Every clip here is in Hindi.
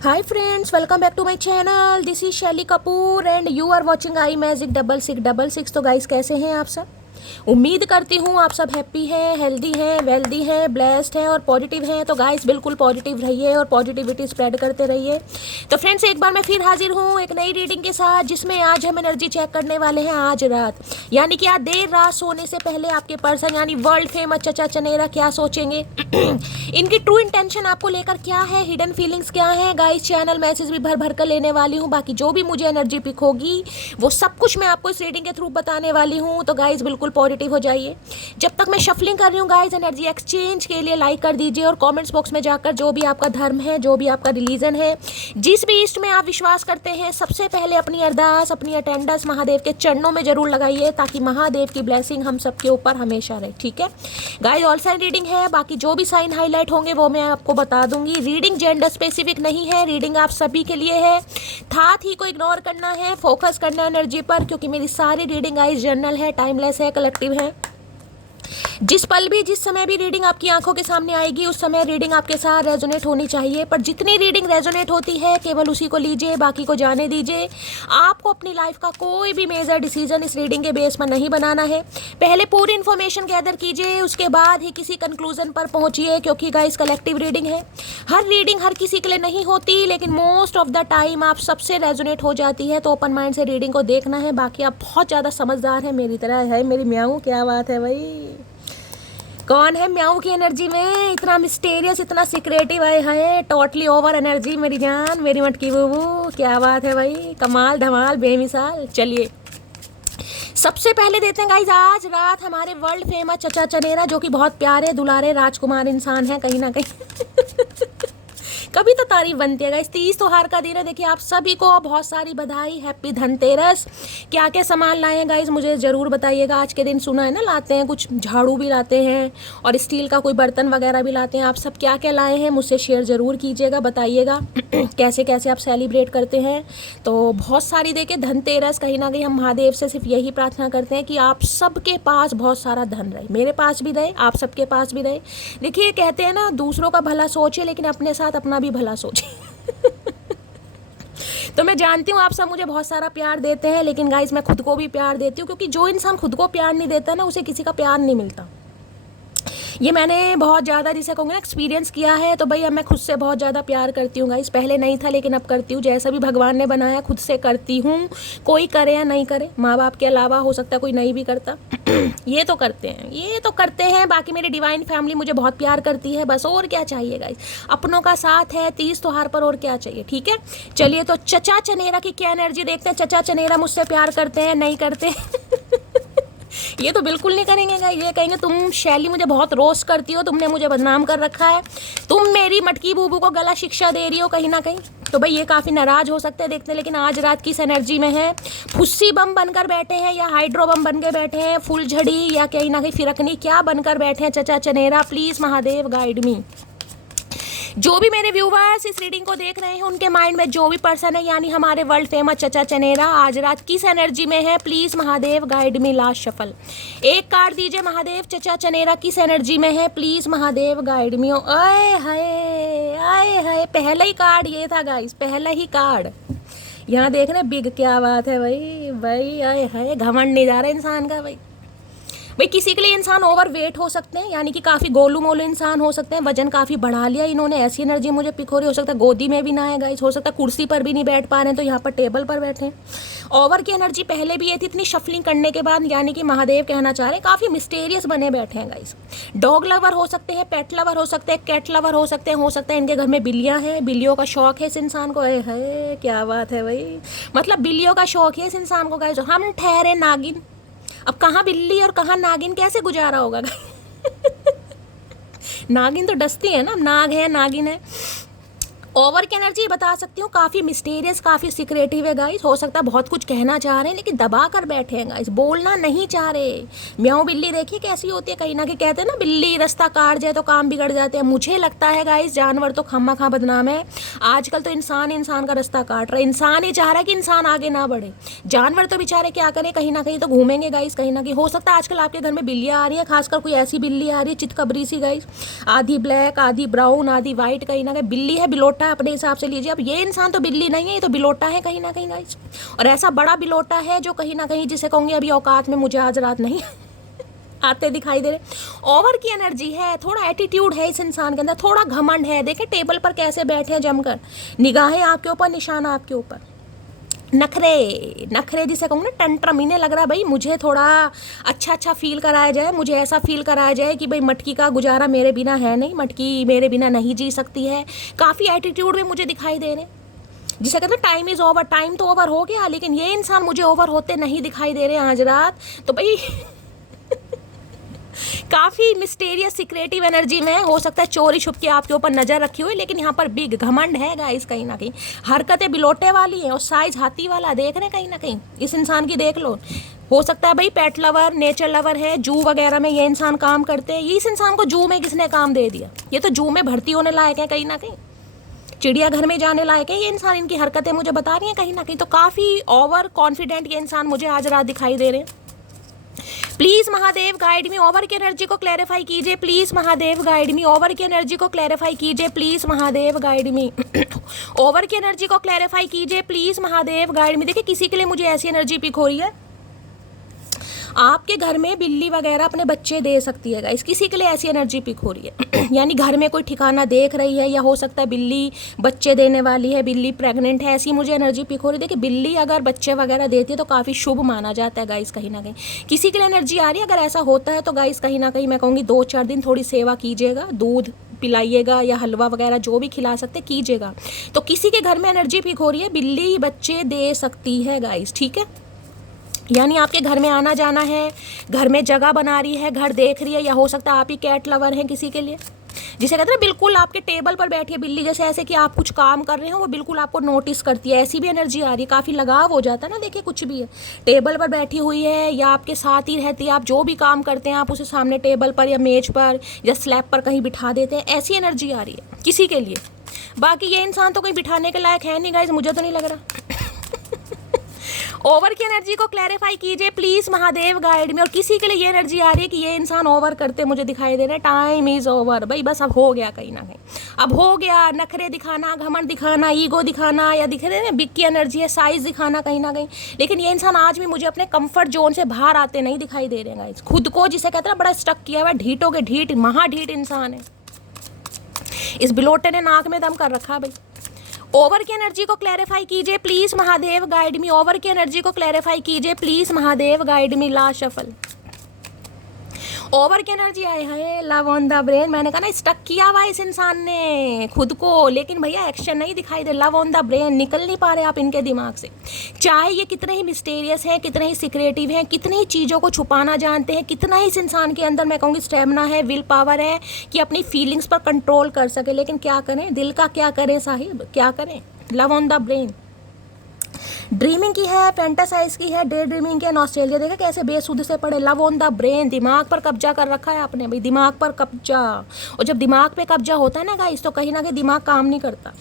Hi friends, welcome back to my channel. This is Shelly Kapoor and you are watching I magic 6666। तो गाइस कैसे हैं आप सब? उम्मीद करती हूँ आप सब हैप्पी हैं, हेल्दी हैं, वेल्दी हैं, ब्लेस्ड हैं और पॉजिटिव हैं। तो गाइस बिल्कुल पॉजिटिव रहिए और पॉजिटिविटी स्प्रेड करते रहिए। तो फ्रेंड्स एक बार मैं फिर हाजिर हूँ एक नई रीडिंग के साथ, जिसमें आज हम एनर्जी चेक करने वाले हैं आज रात, यानी कि आज देर रात सोने से पहले आपके पर्सन यानी वर्ल्ड फेमस चचा चनेरा क्या सोचेंगे इनकी ट्रू इंटेंशन आपको लेकर क्या है, हिडन फीलिंग्स क्या है। गाइस चैनल मैसेज भी भर भर कर लेने वाली हूँ। बाकी जो भी मुझे एनर्जी पिक होगी वो सब कुछ मैं आपको इस रीडिंग के थ्रू बताने वाली हूँ। तो गाइस बिल्कुल पॉजिटिव हो जाइए। जब तक मैं शफलिंग कर रही हूँ गाइस, एनर्जी एक्सचेंज के लिए लाइक कर दीजिए और कमेंट्स बॉक्स में जाकर जो भी आपका धर्म है, जो भी आपका रिलीजन है, जिस भी इष्ट में आप विश्वास करते हैं, सबसे पहले अपनी अरदास, अपनी अटेंडेंस महादेव के चरणों में जरूर लगाइए, ताकि महादेव की ब्लेसिंग हम सबके ऊपर हमेशा रहे। ठीक है गाइस, ऑल साइन रीडिंग है। बाकी जो भी साइन हाईलाइट होंगे वो मैं आपको बता दूंगी। रीडिंग जेंडर स्पेसिफिक नहीं है, रीडिंग आप सभी के लिए है। साथ ही को इग्नोर करना है, फोकस करना है एनर्जी पर, क्योंकि मेरी सारी रीडिंग गाइस जनरल है, टाइमलेस है, कलेक्टिव है। जिस पल भी, जिस समय भी रीडिंग आपकी आंखों के सामने आएगी उस समय रीडिंग आपके साथ रेजोनेट होनी चाहिए। पर जितनी रीडिंग रेजोनेट होती है केवल उसी को लीजिए, बाकी को जाने दीजिए। आपको अपनी लाइफ का कोई भी मेजर डिसीजन इस रीडिंग के बेस पर नहीं बनाना है। पहले पूरी इन्फॉर्मेशन गैदर कीजिए, उसके बाद ही किसी कंक्लूजन पर पहुंचिए, क्योंकि गाइस कलेक्टिव रीडिंग है। हर रीडिंग हर किसी के लिए नहीं होती, लेकिन मोस्ट ऑफ द टाइम आप सबसे रेजोनेट हो जाती है। तो ओपन माइंड से रीडिंग को देखना है। बाकी आप बहुत ज़्यादा समझदार हैं, मेरी तरह है मेरी म्याऊ। क्या बात है भाई, कौन है म्याऊ की एनर्जी में इतना मिस्टेरियस, इतना सीक्रेटिव है, टोटली ओवर एनर्जी मेरी जान, मेरी मटकी बूबू। क्या बात है भाई, कमाल धमाल बेमिसाल। चलिए सबसे पहले देते हैं गाइज आज रात हमारे वर्ल्ड फेमस चचा चनेरा, जो कि बहुत प्यारे दुलारे राजकुमार इंसान है कहीं ना कहीं कभी तो तारीफ बनती है गाइस। 30 त्योहार का दिन है। देखिए आप सभी को बहुत सारी बधाई, हैप्पी धनतेरस। क्या क्या सामान लाए हैं गाइस मुझे ज़रूर बताइएगा। आज के दिन सुना है ना लाते हैं, कुछ झाड़ू भी लाते हैं और स्टील का कोई बर्तन वगैरह भी लाते हैं। आप सब क्या क्या लाए हैं मुझसे शेयर ज़रूर कीजिएगा, बताइएगा कैसे कैसे आप सेलिब्रेट करते हैं। तो बहुत सारी देखिए धनतेरस, कहीं ना कहीं हम महादेव से सिर्फ यही प्रार्थना करते हैं कि आप सबके पास बहुत सारा धन रहे, मेरे पास भी रहे, आप सबके पास भी रहे। देखिए कहते हैं ना दूसरों का भला सोचे लेकिन अपने साथ अपना भी भला सोचे तो मैं जानती हूँ आप सब मुझे बहुत सारा प्यार देते हैं, लेकिन गाइस मैं खुद को भी प्यार देती हूँ, क्योंकि जो इंसान खुद को प्यार नहीं देता ना उसे किसी का प्यार नहीं मिलता। ये मैंने बहुत ज़्यादा जिसे कहूँगी ना एक्सपीरियंस किया है। तो भाई अब मैं खुद से बहुत ज़्यादा प्यार करती हूँ गाइस, पहले नहीं था लेकिन अब करती हूँ। जैसा भी भगवान ने बनाया खुद से करती हूँ, कोई करे या नहीं करे, माँ बाप के अलावा हो सकता है कोई नहीं भी करता ये तो करते हैं, ये तो करते हैं। बाकी मेरी डिवाइन फैमिली मुझे बहुत प्यार करती है, बस और क्या चाहिए गाइस, अपनों का साथ है 30 त्योहार पर, और क्या चाहिए। ठीक है चलिए तो चचा चनेरा की क्या एनर्जी देखते हैं। चचा चनेरा मुझसे प्यार करते हैं नहीं करते ये तो बिल्कुल नहीं करेंगे गाइस। ये कहेंगे तुम शैली मुझे बहुत रोस्ट करती हो, तुमने मुझे बदनाम कर रखा है, तुम मेरी मटकी बूबू को गला शिक्षा दे रही हो कहीं ना कहीं। तो भाई ये काफ़ी नाराज हो सकते हैं, देखते हैं लेकिन आज रात किस एनर्जी में है। फुस्सी बम बनकर बैठे हैं या हाइड्रो बम बन के बैठे हैं, फुल झड़ी या कहीं ना कहीं फिरकनी, क्या बनकर बैठे हैं चचा चनेरा। Please Mahadev guide me. जो भी मेरे व्यूवर्स इस रीडिंग को देख रहे हैं उनके माइंड में जो भी पर्सन है यानी हमारे वर्ल्ड फेमस चचा चनेरा आज रात किस एनर्जी में है, please Mahadev guide me. Last shuffle एक कार्ड दीजिए महादेव, चचा चनेरा किस एनर्जी में है, प्लीज महादेव गाइड मी। आए हाय पहला ही कार्ड ये था गाइस, पहला ही कार्ड यहाँ देख रहे बिग। क्या बात है भाई भाई, आए हाय घमंड नहीं जा रहा इंसान का भाई किसी के लिए इंसान ओवर वेट हो सकते हैं, यानी कि काफ़ी गोलू मोलू इंसान हो सकते हैं, वजन काफ़ी बढ़ा लिया इन्होंने, ऐसी एनर्जी मुझे पिक हो रही। हो सकता है गोदी में भी ना है गाइस, हो सकता है कुर्सी पर भी नहीं बैठ पा रहे हैं तो यहाँ पर टेबल पर बैठे हैं। ओवर की एनर्जी पहले भी ये थी, इतनी शफलिंग करने के बाद यानी कि महादेव कहना चाह रहे हैं काफ़ी मिस्टेरियस बने बैठे हैं गाइस। डॉग लवर हो सकते हैं, पेट लवर हो सकते हैं, कैट लवर हो सकते हैं, हो सकता है इनके घर में बिल्लियाँ हैं, बिल्लियों का शौक है इस इंसान को। है क्या बात है भाई, मतलब बिल्लियों का शौक है इस इंसान को गाइस। हम ठहरे नागिन, अब कहाँ बिल्ली और कहाँ नागिन, कैसे गुजारा होगा नागिन तो डसती है ना, नाग है नागिन है। ओवर की एनर्जी बता सकती हूँ काफ़ी मिस्टीरियस, काफ़ी सीक्रेटिव है गाइस। हो सकता है बहुत कुछ कहना चाह रहे हैं लेकिन दबा कर बैठे हैं गाइस, बोलना नहीं चाह रहे। म्याऊ बिल्ली देखिए कैसी होती है, कहीं ना कहीं कहते हैं ना बिल्ली रास्ता काट जाए तो काम बिगड़ जाते हैं। मुझे लगता है गाइस जानवर तो खामा खा बदनाम है, आजकल तो इंसान इंसान का रास्ता काट रहा है। इंसान ही चाह रहा है कि इंसान आगे ना बढ़े, जानवर तो बेचारे क्या करें, कहीं ना कहीं तो घूमेंगे गाइस। कहीं ना कहीं हो सकता है आजकल आपके घर में बिल्लियाँ आ रही हैं, खासकर कोई ऐसी बिल्ली आ रही है चितकबरी सी गाइस, आधी ब्लैक आधी ब्राउन आधी वाइट, कहीं ना कहीं बिल्ली है बिलोटा है अपने हिसाब से लीजिए। अब ये इंसान तो बिल्ली नहीं है, ये तो बिलोटा है कहीं ना कहीं गाइस, और ऐसा बड़ा बिलोटा है जो कहीं ना कहीं जिसे कहूँगी अभी औकात में मुझे आज रात नहीं आते दिखाई दे रहे। ओवर की एनर्जी है, थोड़ा एटीट्यूड है इस इंसान के अंदर, थोड़ा घमंड है। देखें टेबल पर कैसे बैठे हैं जमकर, निगाहें आपके ऊपर, निशाना आपके ऊपर, नखरे नखरे जिसे कहूँ ना, टेंट्रम। इन्हें लग रहा है भाई मुझे थोड़ा अच्छा फील कराया जाए, मुझे ऐसा फील कराया जाए कि भाई मटकी का गुजारा मेरे बिना है नहीं, मटकी मेरे बिना नहीं जी सकती है। काफ़ी एटीट्यूड में मुझे दिखाई दे रहे हैं, जिसे कहते हैं टाइम इज़ ओवर। टाइम तो ओवर हो गया, लेकिन ये इंसान मुझे ओवर होते नहीं दिखाई दे रहे हैं आज रात। तो भाई काफ़ी मिस्टीरियस सिक्रेटिव एनर्जी में हो सकता है चोरी छुप के आपके ऊपर नज़र रखी हुई, लेकिन यहाँ पर बिग घमंड है गाइस कहीं ना कहीं। हरकतें बिलोटे वाली हैं और साइज हाथी वाला देख रहे हैं कहीं ना कहीं इस इंसान की, देख लो। हो सकता है भाई पेट लवर, नेचर लवर है, जू वगैरह में ये इंसान काम करते हैं। इस इंसान को जू में किसने काम दे दिया? ये तो जू में भर्ती होने लायक है कहीं ना कहीं, चिड़ियाघर में जाने लायक है ये इंसान। इनकी हरकतें मुझे बता रही हैं कहीं ना कहीं। तो काफ़ी ओवर कॉन्फिडेंट ये इंसान मुझे आज रात दिखाई दे रहे हैं। Please Mahadev guide me, over की एनर्जी को क्लैरिफाई कीजिए। Please Mahadev guide me, over की एनर्जी को क्लैरिफाई कीजिए। Please Mahadev guide me, over की एनर्जी को क्लैरिफाई कीजिए। प्लीज महादेव गाइड मी। देखिए किसी के लिए मुझे ऐसी एनर्जी पिक हो रही है, आपके घर में बिल्ली वगैरह अपने बच्चे दे सकती है गाइस, किसी के लिए ऐसी एनर्जी पिक हो रही है। यानी घर में कोई ठिकाना देख रही है, या हो सकता है बिल्ली बच्चे देने वाली है, बिल्ली प्रेग्नेंट है, ऐसी मुझे एनर्जी पिक हो रही है। देखिए बिल्ली अगर बच्चे वगैरह देती है तो काफ़ी शुभ माना जाता है गाइस कहीं ना कहीं। किसी के लिए एनर्जी आ रही है, अगर ऐसा होता है तो गाइस कहीं ना कहीं मैं कहूँगी 2-4 दिन थोड़ी सेवा कीजिएगा, दूध पिलाइएगा या हलवा वगैरह जो भी खिला सकते कीजिएगा। तो किसी के घर में एनर्जी पिक हो रही है, बिल्ली बच्चे दे सकती है गाइस, ठीक है। यानी आपके घर में आना जाना है, घर में जगह बना रही है, घर देख रही है, या हो सकता है आप ही कैट लवर हैं किसी के लिए, जिसे कहते हैं बिल्कुल आपके टेबल पर बैठी है बिल्ली, जैसे ऐसे कि आप कुछ काम कर रहे हो वो बिल्कुल आपको नोटिस करती है, ऐसी भी एनर्जी आ रही है। काफ़ी लगाव हो जाता है ना, देखिए कुछ भी है, टेबल पर बैठी हुई है या आपके साथ ही रहती है, आप जो भी काम करते हैं आप उसे सामने टेबल पर या मेज पर या स्लैब पर कहीं बिठा देते हैं, ऐसी एनर्जी आ रही है किसी के लिए। बाकी ये इंसान तो कहीं बिठाने के लायक है नहीं गाइस, मुझे तो नहीं लग रहा। ओवर की एनर्जी को क्लैरिफाई कीजिए प्लीज महादेव गाइड में। और किसी के लिए ये एनर्जी आ रही है कि ये इंसान ओवर करते मुझे दिखाई दे रहा है, टाइम इज ओवर भाई, बस अब हो गया कहीं ना कहीं, अब हो गया। नखरे दिखाना, घमंड दिखाना, ईगो दिखाना, या दिख रहे हैं बिग की एनर्जी है, साइज दिखाना कहीं ना कहीं। लेकिन ये इंसान आज भी मुझे अपने कंफर्ट जोन से बाहर आते नहीं दिखाई दे रहे हैं गाइस। खुद को जिसे कहते हैं बड़ा स्टक किया हुआ, ढीठों के ढीठ, महाढीठ इंसान है इस बिलोटे ने, नाक में दम कर रखा है भाई। ओवर की एनर्जी को क्लैरिफाई कीजिए please Mahadev guide me, over की एनर्जी को क्लैरिफाई कीजिए please Mahadev guide me. Last shuffle, over की एनर्जी आए है, लव ऑन द ब्रेन। मैंने कहा ना स्टक किया हुआ इस इंसान ने खुद को, लेकिन भैया एक्शन नहीं दिखाई दे। लव ऑन द ब्रेन, निकल नहीं पा रहे आप इनके दिमाग से। चाहे ये कितने ही मिस्टीरियस हैं, कितने ही सिक्रेटिव हैं, कितनी ही चीज़ों को छुपाना जानते हैं, कितना ही इस इंसान के अंदर मैं कहूँगी स्टेमिना है, विल पावर है कि अपनी फीलिंग्स पर कंट्रोल कर सके, लेकिन क्या करें, दिल का क्या करें साहिब, क्या करें। Love on the brain, dreaming की है, फैंटासाइज की है, डे ड्रीमिंग की है, नॉस्टैल्जिया। देखा कैसे बेसुध से पड़े। लव ऑन द ब्रेन, दिमाग पर कब्जा कर रखा है आपने भाई, दिमाग पर कब्जा। और जब दिमाग पे कब्जा होता है ना गाइस, तो कहीं ना कहीं दिमाग काम नहीं करता।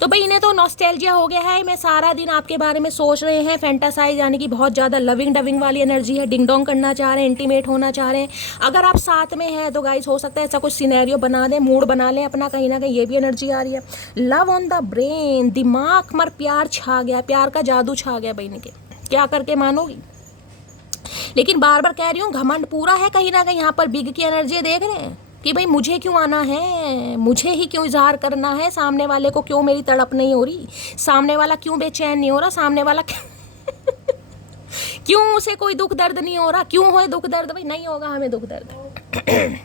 तो भाई इन्हें तो नॉस्टैल्जिया हो गया है, मैं सारा दिन आपके बारे में सोच रहे हैं, फैंटासाइज यानी कि बहुत ज़्यादा लविंग डविंग वाली एनर्जी है, डिंग डोंग करना चाह रहे हैं, इंटीमेट होना चाह रहे हैं। अगर आप साथ में हैं तो गाइस हो सकता है ऐसा कुछ सिनेरियो बना दें, मूड बना लें अपना, कहीं ना कहीं ये भी एनर्जी आ रही है। लव ऑन द ब्रेन, दिमाग पर प्यार छा गया, प्यार का जादू छा गया बहन के, क्या करके मानोगी। लेकिन बार बार कह रही हूँ घमंड पूरा है कहीं ना कहीं। यहाँ पर बिग की एनर्जी देख रहे हैं कि भाई मुझे क्यों आना है, मुझे ही क्यों इजहार करना है, सामने वाले को क्यों मेरी तड़प नहीं हो रही, सामने वाला क्यों बेचैन नहीं हो रहा, सामने वाला क्यों उसे कोई दुख दर्द नहीं हो रहा, क्यों हो दुख दर्द। भाई नहीं होगा हमें दुख दर्द।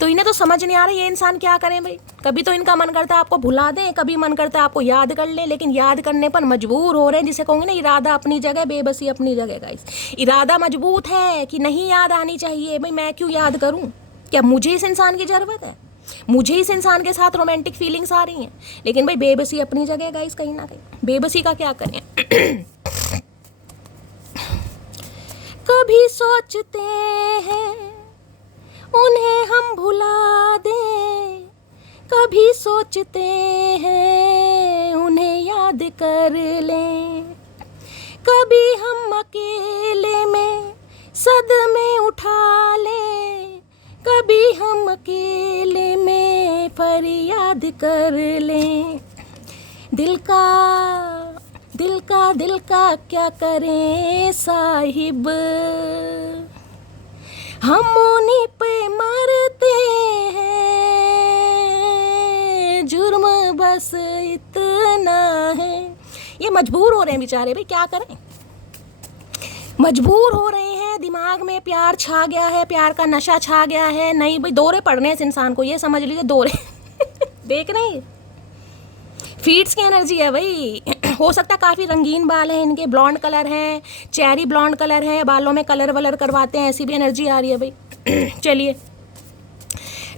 तो इन्हें तो समझ नहीं आ रहा ये इंसान क्या करें भाई। कभी तो इनका मन करता है आपको भुला दें, कभी मन करता है आपको याद कर लें, लेकिन याद करने पर मजबूर हो रहे हैं, जिसे कहूँगे ना इरादा अपनी जगह, बेबसी अपनी जगह। गाइस इरादा मजबूत है कि नहीं याद आनी चाहिए भाई, मैं क्यों याद करूँ, क्या मुझे इस इंसान की ज़रूरत है, मुझे इस इंसान के साथ रोमांटिक फीलिंग्स आ रही हैं। लेकिन भाई बेबसी अपनी जगह गाइस, कहीं ना कहीं बेबसी का क्या करें। कभी सोचते हैं उन्हें हम भुला दें, कभी सोचते हैं उन्हें याद कर लें, कभी हम अकेले में सदमे उठा लें, कभी हम अकेले में फरियाद कर लें, दिल का क्या करें साहिब, हम उन्हीं पे मरते हैं, जुर्म बस इतना है। ये मजबूर हो रहे हैं बेचारे, भाई क्या करें, मजबूर हो रहे हैं। दिमाग में प्यार छा गया है, प्यार का नशा छा गया है। नहीं भाई, दौरे पड़ने हैं इस इंसान को, ये समझ लीजिए दौरे देख रहे हैं, फीड्स की एनर्जी है भाई। हो सकता है काफ़ी रंगीन बाल हैं इनके, ब्लॉन्ड कलर है, चेरी ब्लॉन्ड कलर है, बालों में कलर वलर करवाते हैं, ऐसी भी एनर्जी आ रही है भाई। चलिए,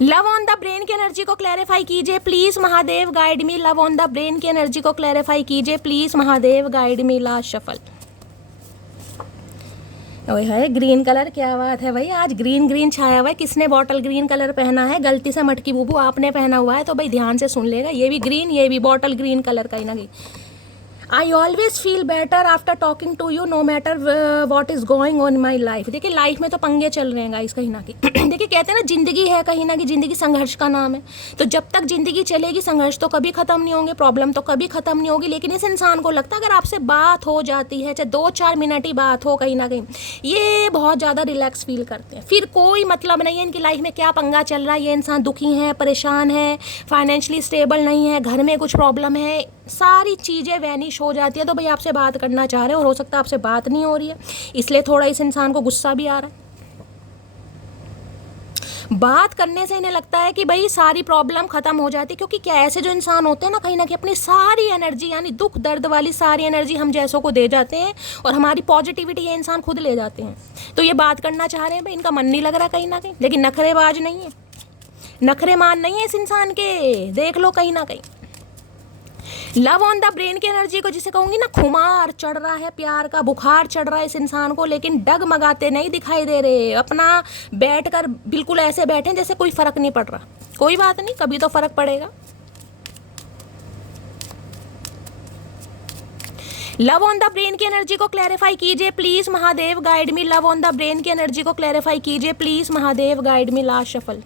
लव ऑन द ब्रेन की एनर्जी को क्लैरिफाई कीजिए please Mahadev, guide me. Love on the brain की एनर्जी को क्लैरिफाई कीजिए please Mahadev, guide me. Last shuffle. ओए है ग्रीन कलर, क्या बात है भाई, आज ग्रीन ग्रीन छाया हुआ है। किसने बॉटल ग्रीन कलर पहना है? गलती से मटकी बुबू आपने पहना हुआ है, तो भाई ध्यान से सुन लेगा। ये भी ग्रीन, ये भी बॉटल ग्रीन कलर का ही ना। I always feel better after talking to you, no matter what is going on my life. देखिए लाइफ में तो पंगे चल रहे हैं गाइस कहीं ना कहीं। देखिए कहते हैं ना, जिंदगी है कहीं ना कहीं, जिंदगी संघर्ष का नाम है। तो जब तक जिंदगी चलेगी, संघर्ष तो कभी खत्म नहीं होंगे, प्रॉब्लम तो कभी खत्म नहीं होगी। लेकिन इस इंसान को लगता है अगर आपसे बात हो जाती है, चाहे 2-4 मिनट ही बात हो, कहीं ना कहीं ये बहुत ज़्यादा रिलैक्स फील करते हैं। फिर कोई मतलब नहीं है इनकी लाइफ में क्या पंगा चल रहा है, ये इंसान दुखी है, परेशान है, फाइनेंशियली स्टेबल नहीं है, घर में कुछ प्रॉब्लम है, सारी चीज़ें वैनिश हो जाती है। तो भाई आपसे बात करना चाह रहे हैं और हो सकता है आपसे बात नहीं हो रही है, इसलिए थोड़ा इस इंसान को गुस्सा भी आ रहा है। बात करने से इन्हें लगता है कि भाई सारी प्रॉब्लम खत्म हो जाती है, क्योंकि क्या ऐसे जो इंसान होते हैं ना, कहीं ना कहीं अपनी सारी एनर्जी, यानी दुख दर्द वाली सारी एनर्जी हम जैसों को दे जाते हैं और हमारी पॉजिटिविटी ये इंसान खुद ले जाते हैं। तो ये बात करना चाह रहे हैं भाई, इनका मन नहीं लग रहा कहीं ना कहीं, लेकिन नखरेबाज नहीं है, नखरेमान नहीं है इस इंसान के, देख लो कहीं ना कहीं। लव ऑन द ब्रेन की एनर्जी को जिसे कहूंगी ना, खुमार चढ़ रहा है, प्यार का बुखार चढ़ रहा है इस इंसान को, लेकिन डगमगाते नहीं दिखाई दे रहे। अपना बैठकर बिल्कुल ऐसे बैठे जैसे कोई फर्क नहीं पड़ रहा। कोई बात नहीं, कभी तो फर्क पड़ेगा। लव ऑन द ब्रेन की एनर्जी को क्लैरिफाई कीजिए please Mahadev, guide me. Love on the brain की एनर्जी को क्लैरिफाई कीजिए please Mahadev, guide me. Last shuffle.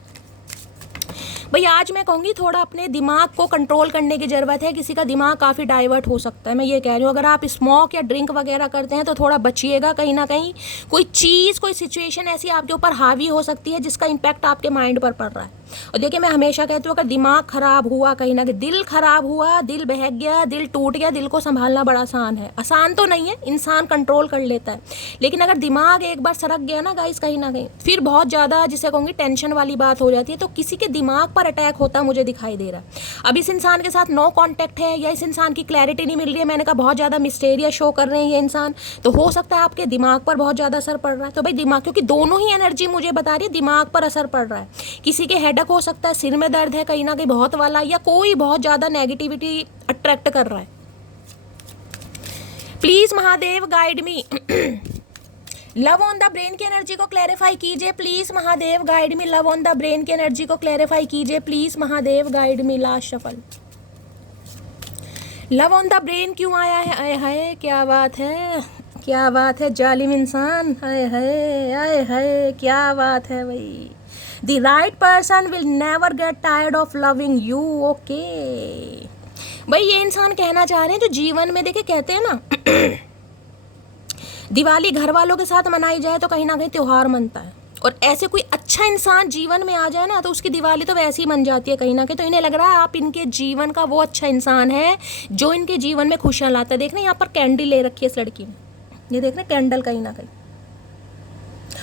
भाई आज मैं कहूँगी थोड़ा अपने दिमाग को कंट्रोल करने की ज़रूरत है। किसी का दिमाग काफ़ी डाइवर्ट हो सकता है, मैं ये कह रही हूँ। अगर आप स्मोक या ड्रिंक वगैरह करते हैं तो थोड़ा बचिएगा। कहीं ना कहीं कोई चीज़, कोई सिचुएशन ऐसी आपके ऊपर हावी हो सकती है जिसका इम्पैक्ट आपके माइंड पर पड़ रहा है। और देखिए मैं हमेशा कहती हूँ, अगर दिमाग ख़राब हुआ, कहीं ना कहीं दिल ख़राब हुआ, दिल बहक गया, दिल टूट गया, दिल को संभालना बड़ा आसान है। आसान तो नहीं है, इंसान कंट्रोल कर लेता है, लेकिन अगर दिमाग एक बार सरक गया ना गाइस, कहीं ना कहीं फिर बहुत ज़्यादा, जिसे कहूँगी टेंशन वाली बात हो जाती है। तो किसी के दिमाग पर अटैक होता मुझे दिखाई दे रहा है। अब इस इंसान के साथ नो कॉन्टैक्ट है, या इस इंसान की क्लैरिटी नहीं मिल रही है। मैंने कहा बहुत ज़्यादा मिस्टेरियस शो कर रहे हैं ये इंसान, तो हो सकता है आपके दिमाग पर बहुत ज़्यादा असर पड़ रहा है। तो भाई दिमाग, क्योंकि दोनों ही एनर्जी मुझे बता रही है दिमाग पर असर पड़ रहा है। किसी के हेडेक हो सकता है, सिर में दर्द है कहीं ना कहीं बहुत वाला, या कोई बहुत ज़्यादा नेगेटिविटी अट्रैक्ट कर रहा है। Please Mahadev guide me. Love on the brain की एनर्जी को क्लैरिफाई कीजिए please Mahadev, guide me. Love on the brain की एनर्जी को क्लैरिफाई कीजिए please Mahadev, guide me. Last shuffle. Love on the brain क्यों आया है? आए हाय, क्या बात है, क्या बात है, जालिम इंसान, आए हाय, आए हाय, क्या बात है भाई। The right person will never get tired of loving you. Okay भाई, ये इंसान कहना चाह रहे हैं जो जीवन में, देखे कहते हैं ना दिवाली घर वालों के साथ मनाई जाए तो कहीं ना कहीं त्यौहार मनता है, और ऐसे कोई अच्छा इंसान जीवन में आ जाए ना तो उसकी दिवाली तो वैसे ही मन जाती है कहीं ना कहीं। तो इन्हें लग रहा है आप इनके जीवन का वो अच्छा इंसान है जो इनके जीवन में खुशियाँ लाता है। देखना यहाँ पर कैंडल ले रखी है इस लड़की ने, ये देखना कैंडल कहीं ना कहीं।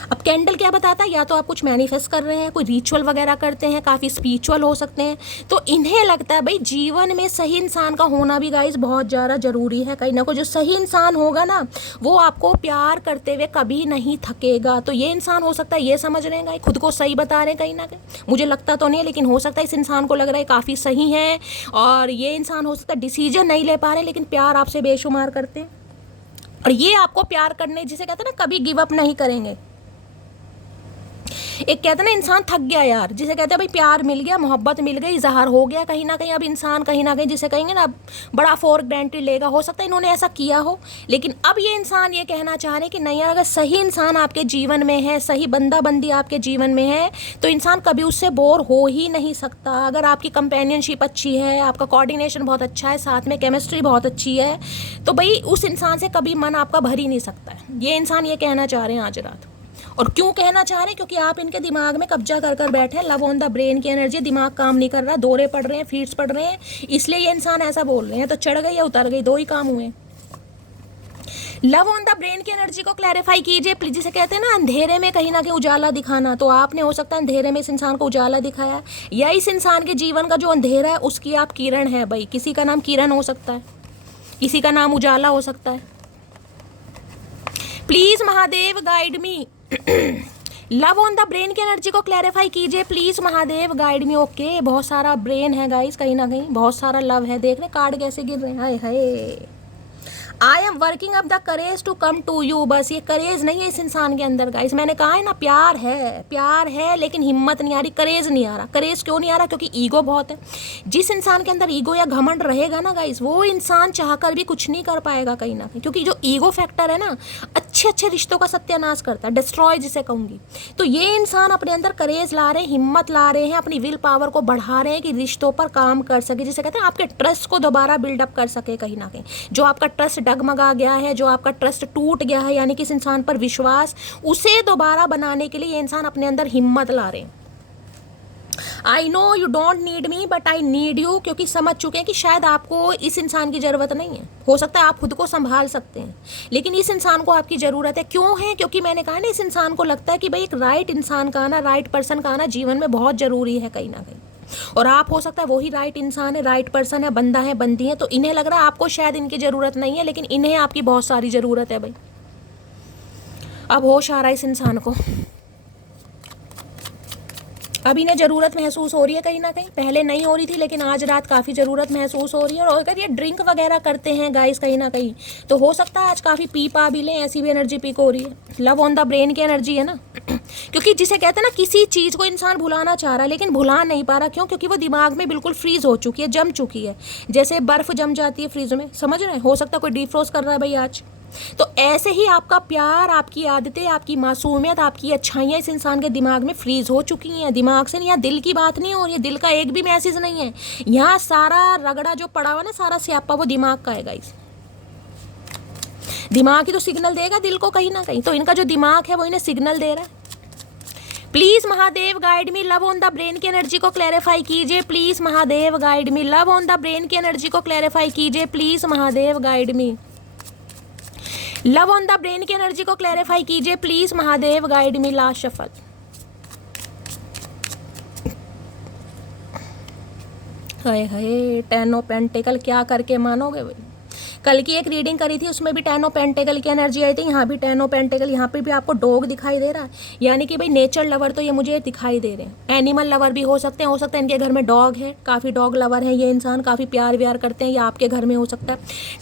अब कैंडल क्या बताता है, या तो आप कुछ मैनिफेस्ट कर रहे हैं, कोई रिचुअल वगैरह करते हैं, काफ़ी स्पिरिचुअल हो सकते हैं। तो इन्हें लगता है भाई जीवन में सही इंसान का होना भी गाइस बहुत ज़्यादा ज़रूरी है। कहीं ना कोई जो सही इंसान होगा ना, वो आपको प्यार करते हुए कभी नहीं थकेगा। तो ये इंसान हो सकता है ये समझ रहे हैं गाइस, खुद को सही बता रहे हैं कहीं ना कहीं। मुझे लगता तो नहीं है, लेकिन हो सकता है इस इंसान को लग रहा है काफ़ी सही है, और ये इंसान हो सकता है डिसीजन नहीं ले पा रहे, लेकिन प्यार आपसे बेशुमार करते हैं। और ये आपको प्यार करने, जिसे कहते हैं ना, कभी गिव अप नहीं करेंगे। एक कहते हैं ना इंसान थक गया यार, जिसे कहते हैं भाई प्यार मिल गया, मोहब्बत मिल गई, इजहार हो गया कहीं ना कहीं, अब इंसान कहीं ना कहीं जिसे कहेंगे ना बड़ा फॉर ग्रांटेड लेगा। हो सकता है इन्होंने ऐसा किया हो, लेकिन अब ये इंसान ये कहना चाह रहे हैं कि नहीं यार, अगर सही इंसान आपके जीवन में है, सही बंदा बंदी आपके जीवन में है, तो इंसान कभी उससे बोर हो ही नहीं सकता। अगर आपकी कंपेनियनशिप अच्छी है, आपका कोऑर्डिनेशन बहुत अच्छा है, साथ में केमिस्ट्री बहुत अच्छी है, तो भाई उस इंसान से कभी मन आपका भर ही नहीं सकता है। ये इंसान ये कहना चाह रहे हैं आज रात। और क्यों कहना चाह रहे हैं? क्योंकि आप इनके दिमाग में कब्जा कर कर बैठे हैं। लव ऑन द ब्रेन की एनर्जी, दिमाग काम नहीं कर रहा, दौरे पड़ रहे हैं, फीड्स पड़ रहे हैं, इसलिए ये इंसान ऐसा बोल रहे हैं। तो चढ़ गई या उतर गई, दो ही काम हुए। लव ऑन द ब्रेन की एनर्जी को क्लैरिफाई कीजिए प्लीज। जिसे कहते हैं ना अंधेरे में कहीं ना कहीं उजाला दिखाना, तो आपने हो सकता है अंधेरे में इस इंसान को उजाला दिखाया, या इस इंसान के जीवन का जो अंधेरा है उसकी आप किरण है। भाई किसी का नाम किरण हो सकता है, किसी का नाम उजाला हो सकता है। Please Mahadev guide me. Love on the brain की एनर्जी को क्लैरिफाई कीजिए please Mahadev guide me. Okay, बहुत सारा ब्रेन है गाइस, कहीं ना कहीं बहुत सारा लव है। देख रहे कार्ड कैसे गिर रहे हैं, हाय हाय। I am working up the courage to come to you. बस ये करेज नहीं है इस इंसान के अंदर गाइस। मैंने कहा है ना, प्यार है लेकिन हिम्मत नहीं आ रही, करेज नहीं आ रहा। करेज क्यों नहीं आ रहा? क्योंकि ईगो बहुत है। जिस इंसान के अंदर ईगो या घमंड रहेगा ना गाइस, वो इंसान चाहकर भी कुछ नहीं कर पाएगा कहीं ना कहीं, क्योंकि जो ईगो फैक्टर है ना, अच्छे अच्छे रिश्तों का सत्यानाश करता है, डिस्ट्रॉय जिसे कहूँगी। तो ये इंसान अपने अंदर करेज ला रहे हैं, हिम्मत ला रहे हैं, अपनी विल पावर को बढ़ा रहे हैं कि रिश्तों पर काम कर सके, जिसे कहते हैं आपके ट्रस्ट को दोबारा बिल्डअप कर सके कहीं ना कहीं। जो आपका ट्रस्ट डगमगा गया है, जो आपका ट्रस्ट टूट गया है, यानी कि इस इंसान पर विश्वास, उसे दोबारा बनाने के लिए ये इंसान अपने अंदर हिम्मत ला रहे हैं। आई know you don't need me but I need you, क्योंकि समझ चुके हैं कि शायद आपको इस इंसान की ज़रूरत नहीं है। हो सकता है आप खुद को संभाल सकते हैं, लेकिन इस इंसान को आपकी ज़रूरत है। क्यों है? क्योंकि मैंने कहा ना, इस इंसान को लगता है कि भाई एक राइट इंसान का आना, राइट पर्सन का आना जीवन में बहुत ज़रूरी है कहीं ना कहीं। और आप हो सकता है वही राइट इंसान है, राइट पर्सन है, बंदा है, बंदी है, तो इन्हें लग रहा है आपको शायद इनकी ज़रूरत नहीं है, लेकिन इन्हें आपकी बहुत सारी ज़रूरत है भाई। अब होश आ रहा है इस इंसान को, अब इन्हें ज़रूरत महसूस हो रही है कहीं ना कहीं। पहले नहीं हो रही थी, लेकिन आज रात काफ़ी ज़रूरत महसूस हो रही है। और अगर ये ड्रिंक वगैरह करते हैं गाइस कहीं ना कहीं, तो हो सकता है आज काफ़ी पी पा भी लें, ऐसी भी एनर्जी पीक हो रही है। लव ऑन द ब्रेन की एनर्जी है ना, क्योंकि जिसे कहते हैं ना, किसी चीज़ को इंसान भुलाना चाह रहा है लेकिन भुला नहीं पा रहा। क्यों? क्योंकि वो दिमाग में बिल्कुल फ्रीज हो चुकी है, जम चुकी है, जैसे बर्फ़ जम जाती है फ्रीज में, समझ रहे हैं? हो सकता है कोई डिफ्रोस्ट कर रहा है भाई आज। तो ऐसे ही आपका प्यार, आपकी आदतें, आपकी मासूमियत, आपकी अच्छाइयाँ इस इंसान के दिमाग में फ्रीज हो चुकी हैं। दिमाग से नहीं, यहाँ दिल की बात नहीं हो रही है, दिल का एक भी मैसेज नहीं है यहाँ। सारा रगड़ा जो पड़ा हुआ ना, सारा स्यापा, वो दिमाग का है गाइस। दिमाग ही तो सिग्नल देगा दिल को कहीं ना कहीं, तो इनका जो दिमाग है वो इन्हें सिग्नल दे रहा है। Please Mahadev guide me. Love on the brain की एनर्जी को क्लैरिफाई कीजिए please Mahadev guide me. Love on the brain की एनर्जी को क्लैरिफाई कीजिए please Mahadev guide me. Love on the brain की एनर्जी को क्लैरिफाई कीजिए please Mahadev guide me. Last shuffle. Hi hi, 10 of pentacle, क्या करके मानोगे भाई। कल की एक रीडिंग करी थी, उसमें भी 10 ऑफ पेंटिकल की एनर्जी आई थी, यहाँ भी 10 ऑफ पेंटिकल। यहाँ पे भी आपको डॉग दिखाई दे रहा है, यानी कि भाई नेचर लवर तो ये मुझे दिखाई दे रहे हैं। एनिमल लवर भी हो सकते हैं, हो सकता है इनके घर में डॉग है, काफ़ी डॉग लवर है ये इंसान, काफ़ी प्यार व्यार करते हैं, ये आपके घर में हो सकता है।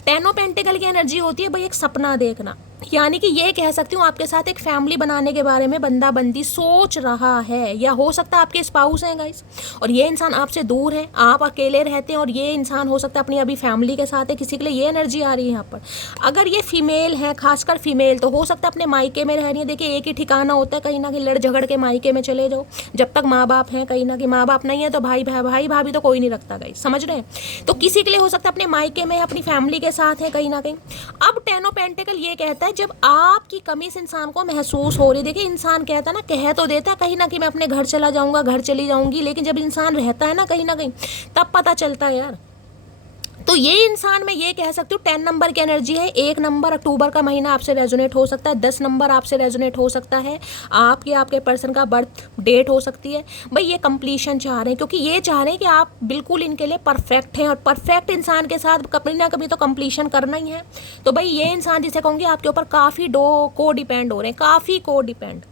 10 ऑफ पेंटिकल की एनर्जी होती है भाई एक सपना देखना, यानी कि ये कह सकती हूँ आपके साथ एक फैमिली बनाने के बारे में बंदा बंदी सोच रहा है, या हो सकता है आपके स्पाउस हैं गाइस, और ये इंसान आपसे दूर है, आप अकेले रहते हैं, और ये इंसान हो सकता है अपनी अभी फैमिली के साथ है। किसी के लिए ये एनर्जी आ रही है यहाँ पर। अगर ये फीमेल है, खासकर फीमेल, तो हो सकता है अपने मायके में रह रही है। देखिए एक ही ठिकाना होता है, कहीं ना कहीं लड़ झगड़ के मायके में चले जाओ, जब तक माँ बाप हैं, कहीं ना कहीं माँ बाप नहीं है तो भाई भाभी तो कोई नहीं रखता गाइस, समझ रहे हैं। तो किसी के लिए हो सकता है अपने मायके में, अपनी फैमिली के साथ है कहीं ना कहीं। अब 10 ऑफ पेंटिकल ये कहता है जब आपकी कमी इस इंसान को महसूस हो रही है। देखिए इंसान कहता है ना, कह तो देता है कहीं ना कहीं मैं अपने घर चला जाऊंगा, घर चली जाऊंगी, लेकिन जब इंसान रहता है ना कहीं ना कहीं, तब पता चलता है यार। तो ये इंसान मैं ये कह सकती हूँ 10 नंबर की एनर्जी है। 1 नंबर अक्टूबर का महीना आपसे रेजोनेट हो सकता है, 10 नंबर आपसे रेजोनेट हो सकता है, आपके पर्सन का बर्थ डेट हो सकती है। भाई ये कंप्लीशन चाह रहे हैं, क्योंकि ये चाह रहे हैं कि आप बिल्कुल इनके लिए परफेक्ट हैं, और परफेक्ट इंसान के साथ कभी ना कभी तो कंप्लीशन करना ही है। तो भाई ये इंसान जिसे कहूँगी आपके ऊपर काफ़ी को डिपेंड हो रहे हैं, काफ़ी को डिपेंड।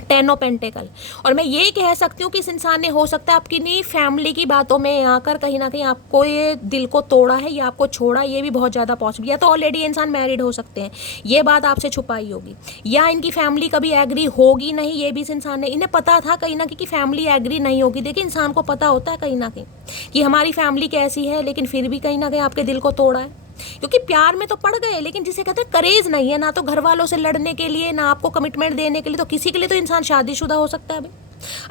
Ten of pentacle. और मैं ये कह सकती हूँ कि इस इंसान ने हो सकता है आपकी नहीं फैमिली की बातों में आकर कहीं ना कहीं आपको ये दिल को तोड़ा है या आपको छोड़ा, ये भी बहुत ज़्यादा पॉसिबल। या तो ऑलरेडी ये इंसान मैरिड हो सकते हैं, ये बात आपसे छुपाई होगी, या इनकी फैमिली कभी एग्री होगी नहीं, ये भी इस इंसान ने, इन्हें पता था कहीं ना कहीं कि फैमिली एग्री नहीं होगी। देखिए इंसान को पता होता है कहीं ना कहीं कि हमारी फैमिली कैसी है, लेकिन फिर भी कहीं ना कहीं आपके दिल को तोड़ा है, क्योंकि प्यार में तो पड़ गए, लेकिन जिसे कहते हैं करेज नहीं है, ना तो घर वालों से लड़ने के लिए, ना आपको कमिटमेंट देने के लिए। तो किसी के लिए तो इंसान शादीशुदा हो सकता है अभी।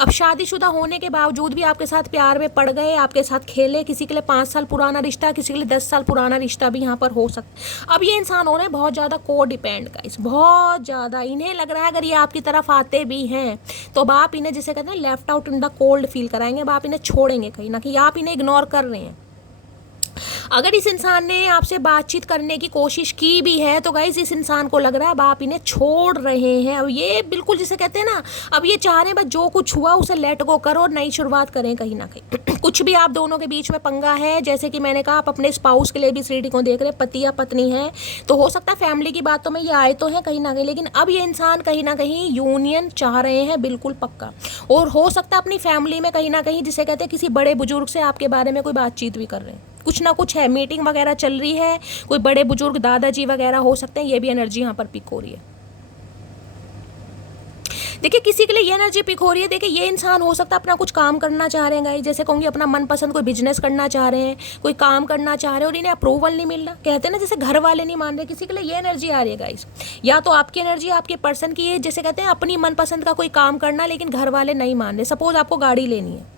अब शादीशुदा होने के बावजूद भी आपके साथ प्यार में पड़ गए, आपके साथ खेले, किसी के लिए 5 साल पुराना रिश्ता, किसी के लिए 10 साल पुराना रिश्ता भी यहाँ पर हो सकता है। अब ये इंसान हो रहे हैं बहुत ज़्यादा को डिपेंड गाइस, बहुत ज़्यादा। इन्हें लग रहा है अगर ये आपकी तरफ आते भी हैं तो अब आप इन्हें जिसे कहते हैं left out in the cold feel कराएंगे, अब आप इन्हें छोड़ेंगे कहीं ना कहीं, आप इन्हें इग्नोर कर रहे हैं। अगर इस इंसान ने आपसे बातचीत करने की कोशिश की भी है तो गाइस इस इंसान को लग रहा है अब आप इन्हें छोड़ रहे हैं। अब ये बिल्कुल जिसे कहते हैं ना, अब ये चाह रहे हैं बस जो कुछ हुआ उसे लेट गो करो और नई शुरुआत करें कहीं ना कहीं। कुछ भी आप दोनों के बीच में पंगा है, जैसे कि मैंने कहा आप अपने स्पाउस के लिए भी इस रीडिंग को देख रहे हैं, पति या पत्नी है, तो हो सकता है फैमिली की बातों में ये आए तो हैं कहीं ना कहीं, लेकिन अब ये इंसान कहीं ना कहीं यूनियन चाह रहे हैं बिल्कुल पक्का। और हो सकता है अपनी फैमिली में कहीं ना कहीं जिसे कहते हैं किसी बड़े बुजुर्ग से आपके बारे में कोई बातचीत भी कर रहे हैं, कुछ ना कुछ है, मीटिंग वगैरह चल रही है, कोई बड़े बुजुर्ग दादाजी वगैरह हो सकते हैं, ये भी एनर्जी यहाँ पर पिक हो रही है। देखिए किसी के लिए ये एनर्जी पिक हो रही है, देखिए ये इंसान हो सकता है अपना कुछ काम करना चाह रहे हैं गाइस, जैसे कहूँगी अपना मनपसंद कोई बिजनेस करना चाह रहे हैं, कोई काम करना चाह रहे हैं और इन्हें अप्रूवल नहीं मिल रहा, कहते हैं ना जैसे घर वाले नहीं मान रहे, किसी के लिए ये एनर्जी आ रही है गाइस। या तो आपकी एनर्जी आपके पर्सन की है, जैसे कहते हैं अपनी मनपसंद का कोई काम करना लेकिन घर वाले नहीं मान रहे। सपोज आपको गाड़ी लेनी है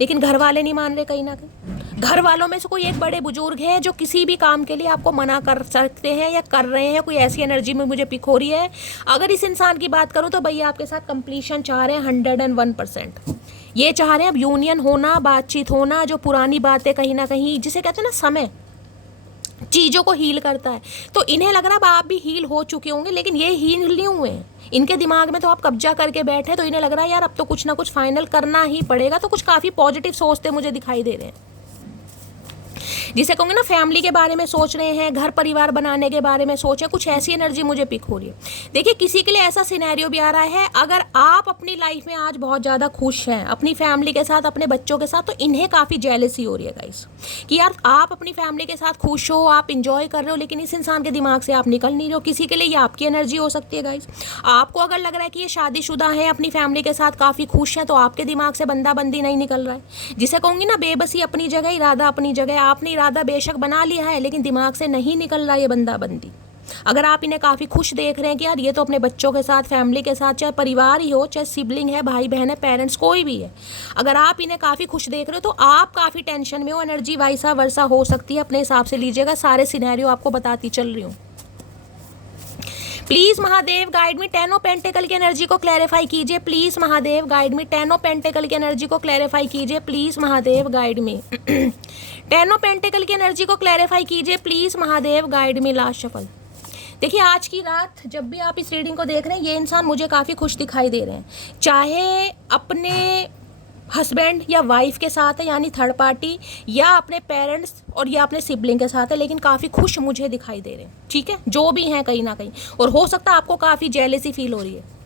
लेकिन घर वाले नहीं मान रहे, कहीं ना कहीं घर वालों में से कोई एक बड़े बुजुर्ग है जो किसी भी काम के लिए आपको मना कर सकते हैं या कर रहे हैं, कोई ऐसी एनर्जी में मुझे पिक हो रही है। अगर इस इंसान की बात करूं तो भैया आपके साथ कंप्लीशन चाह रहे हैं 101%। ये चाह रहे हैं अब यूनियन होना, बातचीत होना, जो पुरानी बातें कहीं ना कहीं जिसे कहते हैं ना समय चीज़ों को हील करता है, तो इन्हें लग रहा है अब आप भी हील हो चुके होंगे, लेकिन ये हील नहीं हुए हैं। इनके दिमाग में तो आप कब्जा करके बैठे, तो इन्हें लग रहा है यार अब तो कुछ ना कुछ फाइनल करना ही पड़ेगा। तो कुछ काफ़ी पॉजिटिव सोचते मुझे दिखाई दे रहे हैं, जिसे कहूँगे ना फैमिली के बारे में सोच रहे हैं, घर परिवार बनाने के बारे में सोच रहे हैं, कुछ ऐसी एनर्जी मुझे पिक हो रही है। देखिए किसी के लिए ऐसा सिनेरियो भी आ रहा है, अगर आप अपनी लाइफ में आज बहुत ज़्यादा खुश हैं अपनी फैमिली के साथ, अपने बच्चों के साथ, तो इन्हें काफ़ी जेलसी हो रही है गाइस कि यार आप अपनी फैमिली के साथ खुश हो, आप इंजॉय कर रहे हो, लेकिन इस इंसान के दिमाग से आप निकल नहीं रहे हो। किसी के लिए ये आपकी एनर्जी हो सकती है गाइस। आपको अगर लग रहा है कि ये शादीशुदा है, अपनी फैमिली के साथ काफ़ी खुश हैं, तो आपके दिमाग से बंदा-बंदी नहीं निकल रहा है। जिसे कहूँगी ना बेबसी अपनी जगह, इरादा अपनी जगह। आपने इरादा बेशक बना लिया है लेकिन दिमाग से नहीं निकल रहा ये बंदा-बंदी। अगर आप इन्हें काफ़ी खुश देख रहे हैं कि यार ये तो अपने बच्चों के साथ, फैमिली के साथ, चाहे परिवार ही हो, चाहे सिबलिंग है, भाई बहन है, पेरेंट्स कोई भी है, अगर आप इन्हें काफ़ी खुश देख रहे हो तो आप काफ़ी टेंशन में हो। एनर्जी वाइसा वर्सा हो सकती है, अपने हिसाब से लीजिएगा, सारे सिनेरियो आपको बताती चल रही हूँ। Please Mahadev guide me, 10 of pentacle की एनर्जी को क्लैरिफाई कीजिए please Mahadev guide me, 10 of pentacle की एनर्जी को क्लैरिफाई कीजिए please Mahadev guide me. 10 of pentacle की एनर्जी को क्लैरिफाई कीजिए please Mahadev guide me. Last shuffle. देखिए आज की रात जब भी आप इस रीडिंग को देख रहे हैं, ये इंसान मुझे काफ़ी खुश दिखाई दे रहे हैं, चाहे अपने हस्बैंड या वाइफ के साथ है यानी थर्ड पार्टी, या अपने पेरेंट्स और या अपने सिबलिंग के साथ है, लेकिन काफ़ी खुश मुझे दिखाई दे रहे हैं। ठीक है, जो भी हैं कहीं ना कहीं, और हो सकता है आपको काफ़ी जेलसी फील हो रही है।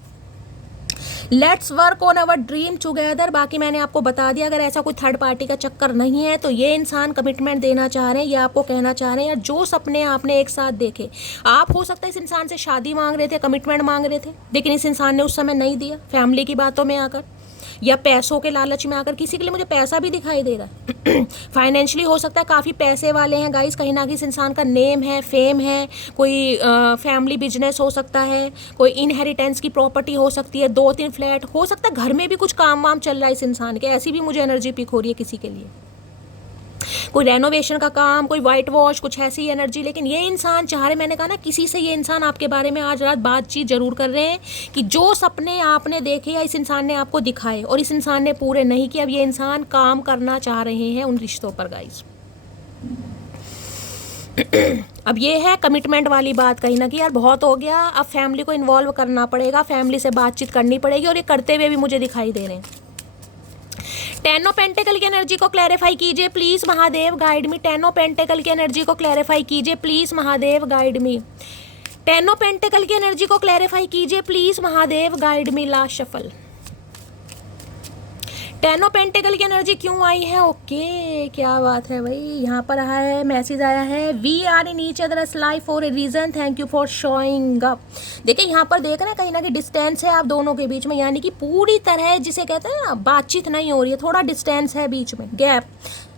Let's work on our dream together. बाकी मैंने आपको बता दिया, अगर ऐसा कोई थर्ड पार्टी का चक्कर नहीं है तो ये इंसान कमिटमेंट देना चाह रहे हैं, ये आपको कहना चाह रहे हैं, या जो सपने आपने एक साथ देखे, आप हो सकता है इस इंसान से शादी मांग रहे थे, कमिटमेंट मांग रहे थे, लेकिन इस इंसान ने उस समय नहीं दिया, फैमिली की बातों में आकर या पैसों के लालच में आकर। किसी के लिए मुझे पैसा भी दिखाई दे रहा है फाइनेंशियली हो सकता है काफ़ी पैसे वाले हैं गाइस, कहीं ना कहीं इस इंसान का नेम है, फेम है, कोई फैमिली बिजनेस हो सकता है, कोई इनहेरिटेंस की प्रॉपर्टी हो सकती है, 2-3 फ्लैट हो सकता है, घर में भी कुछ काम वाम चल रहा है इस इंसान के, ऐसी भी मुझे एनर्जी पिक हो रही है किसी के लिए, कोई रेनोवेशन का काम, कोई वाइट वॉश, कुछ ऐसी एनर्जी। लेकिन ये इंसान चाह रहे, मैंने कहा ना किसी से ये इंसान आपके बारे में आज रात बातचीत जरूर कर रहे हैं कि जो सपने आपने देखे या इस इंसान ने आपको दिखाए और इस इंसान ने पूरे नहीं किए, अब ये इंसान काम करना चाह रहे हैं उन रिश्तों पर गाइस। अब ये है कमिटमेंट वाली बात कहीं ना कि यार बहुत हो गया, अब फैमिली को इन्वॉल्व करना पड़ेगा, फैमिली से बातचीत करनी पड़ेगी, और ये करते हुए भी मुझे दिखाई दे रहे हैं। 10 ऑफ पेंटिकल की एनर्जी को क्लैरिफाई कीजिए please Mahadev guide me, 10 of pentacle की एनर्जी को क्लैरिफाई कीजिए please Mahadev guide me, ten of pentacle की एनर्जी को क्लैरिफाई कीजिए please Mahadev, guide me last shuffle. Ten of pentacle की एनर्जी क्यों आई है? ओके, क्या बात है भाई। यहाँ पर आया है, मैसेज आया है, we are in each others life for a reason, thank you for showing up. देखिए यहाँ पर देख रहे हैं कहीं ना कहीं डिस्टेंस है आप दोनों के बीच में, यानी कि पूरी तरह जिसे कहते हैं ना बातचीत नहीं हो रही है, थोड़ा डिस्टेंस है बीच में, गैप।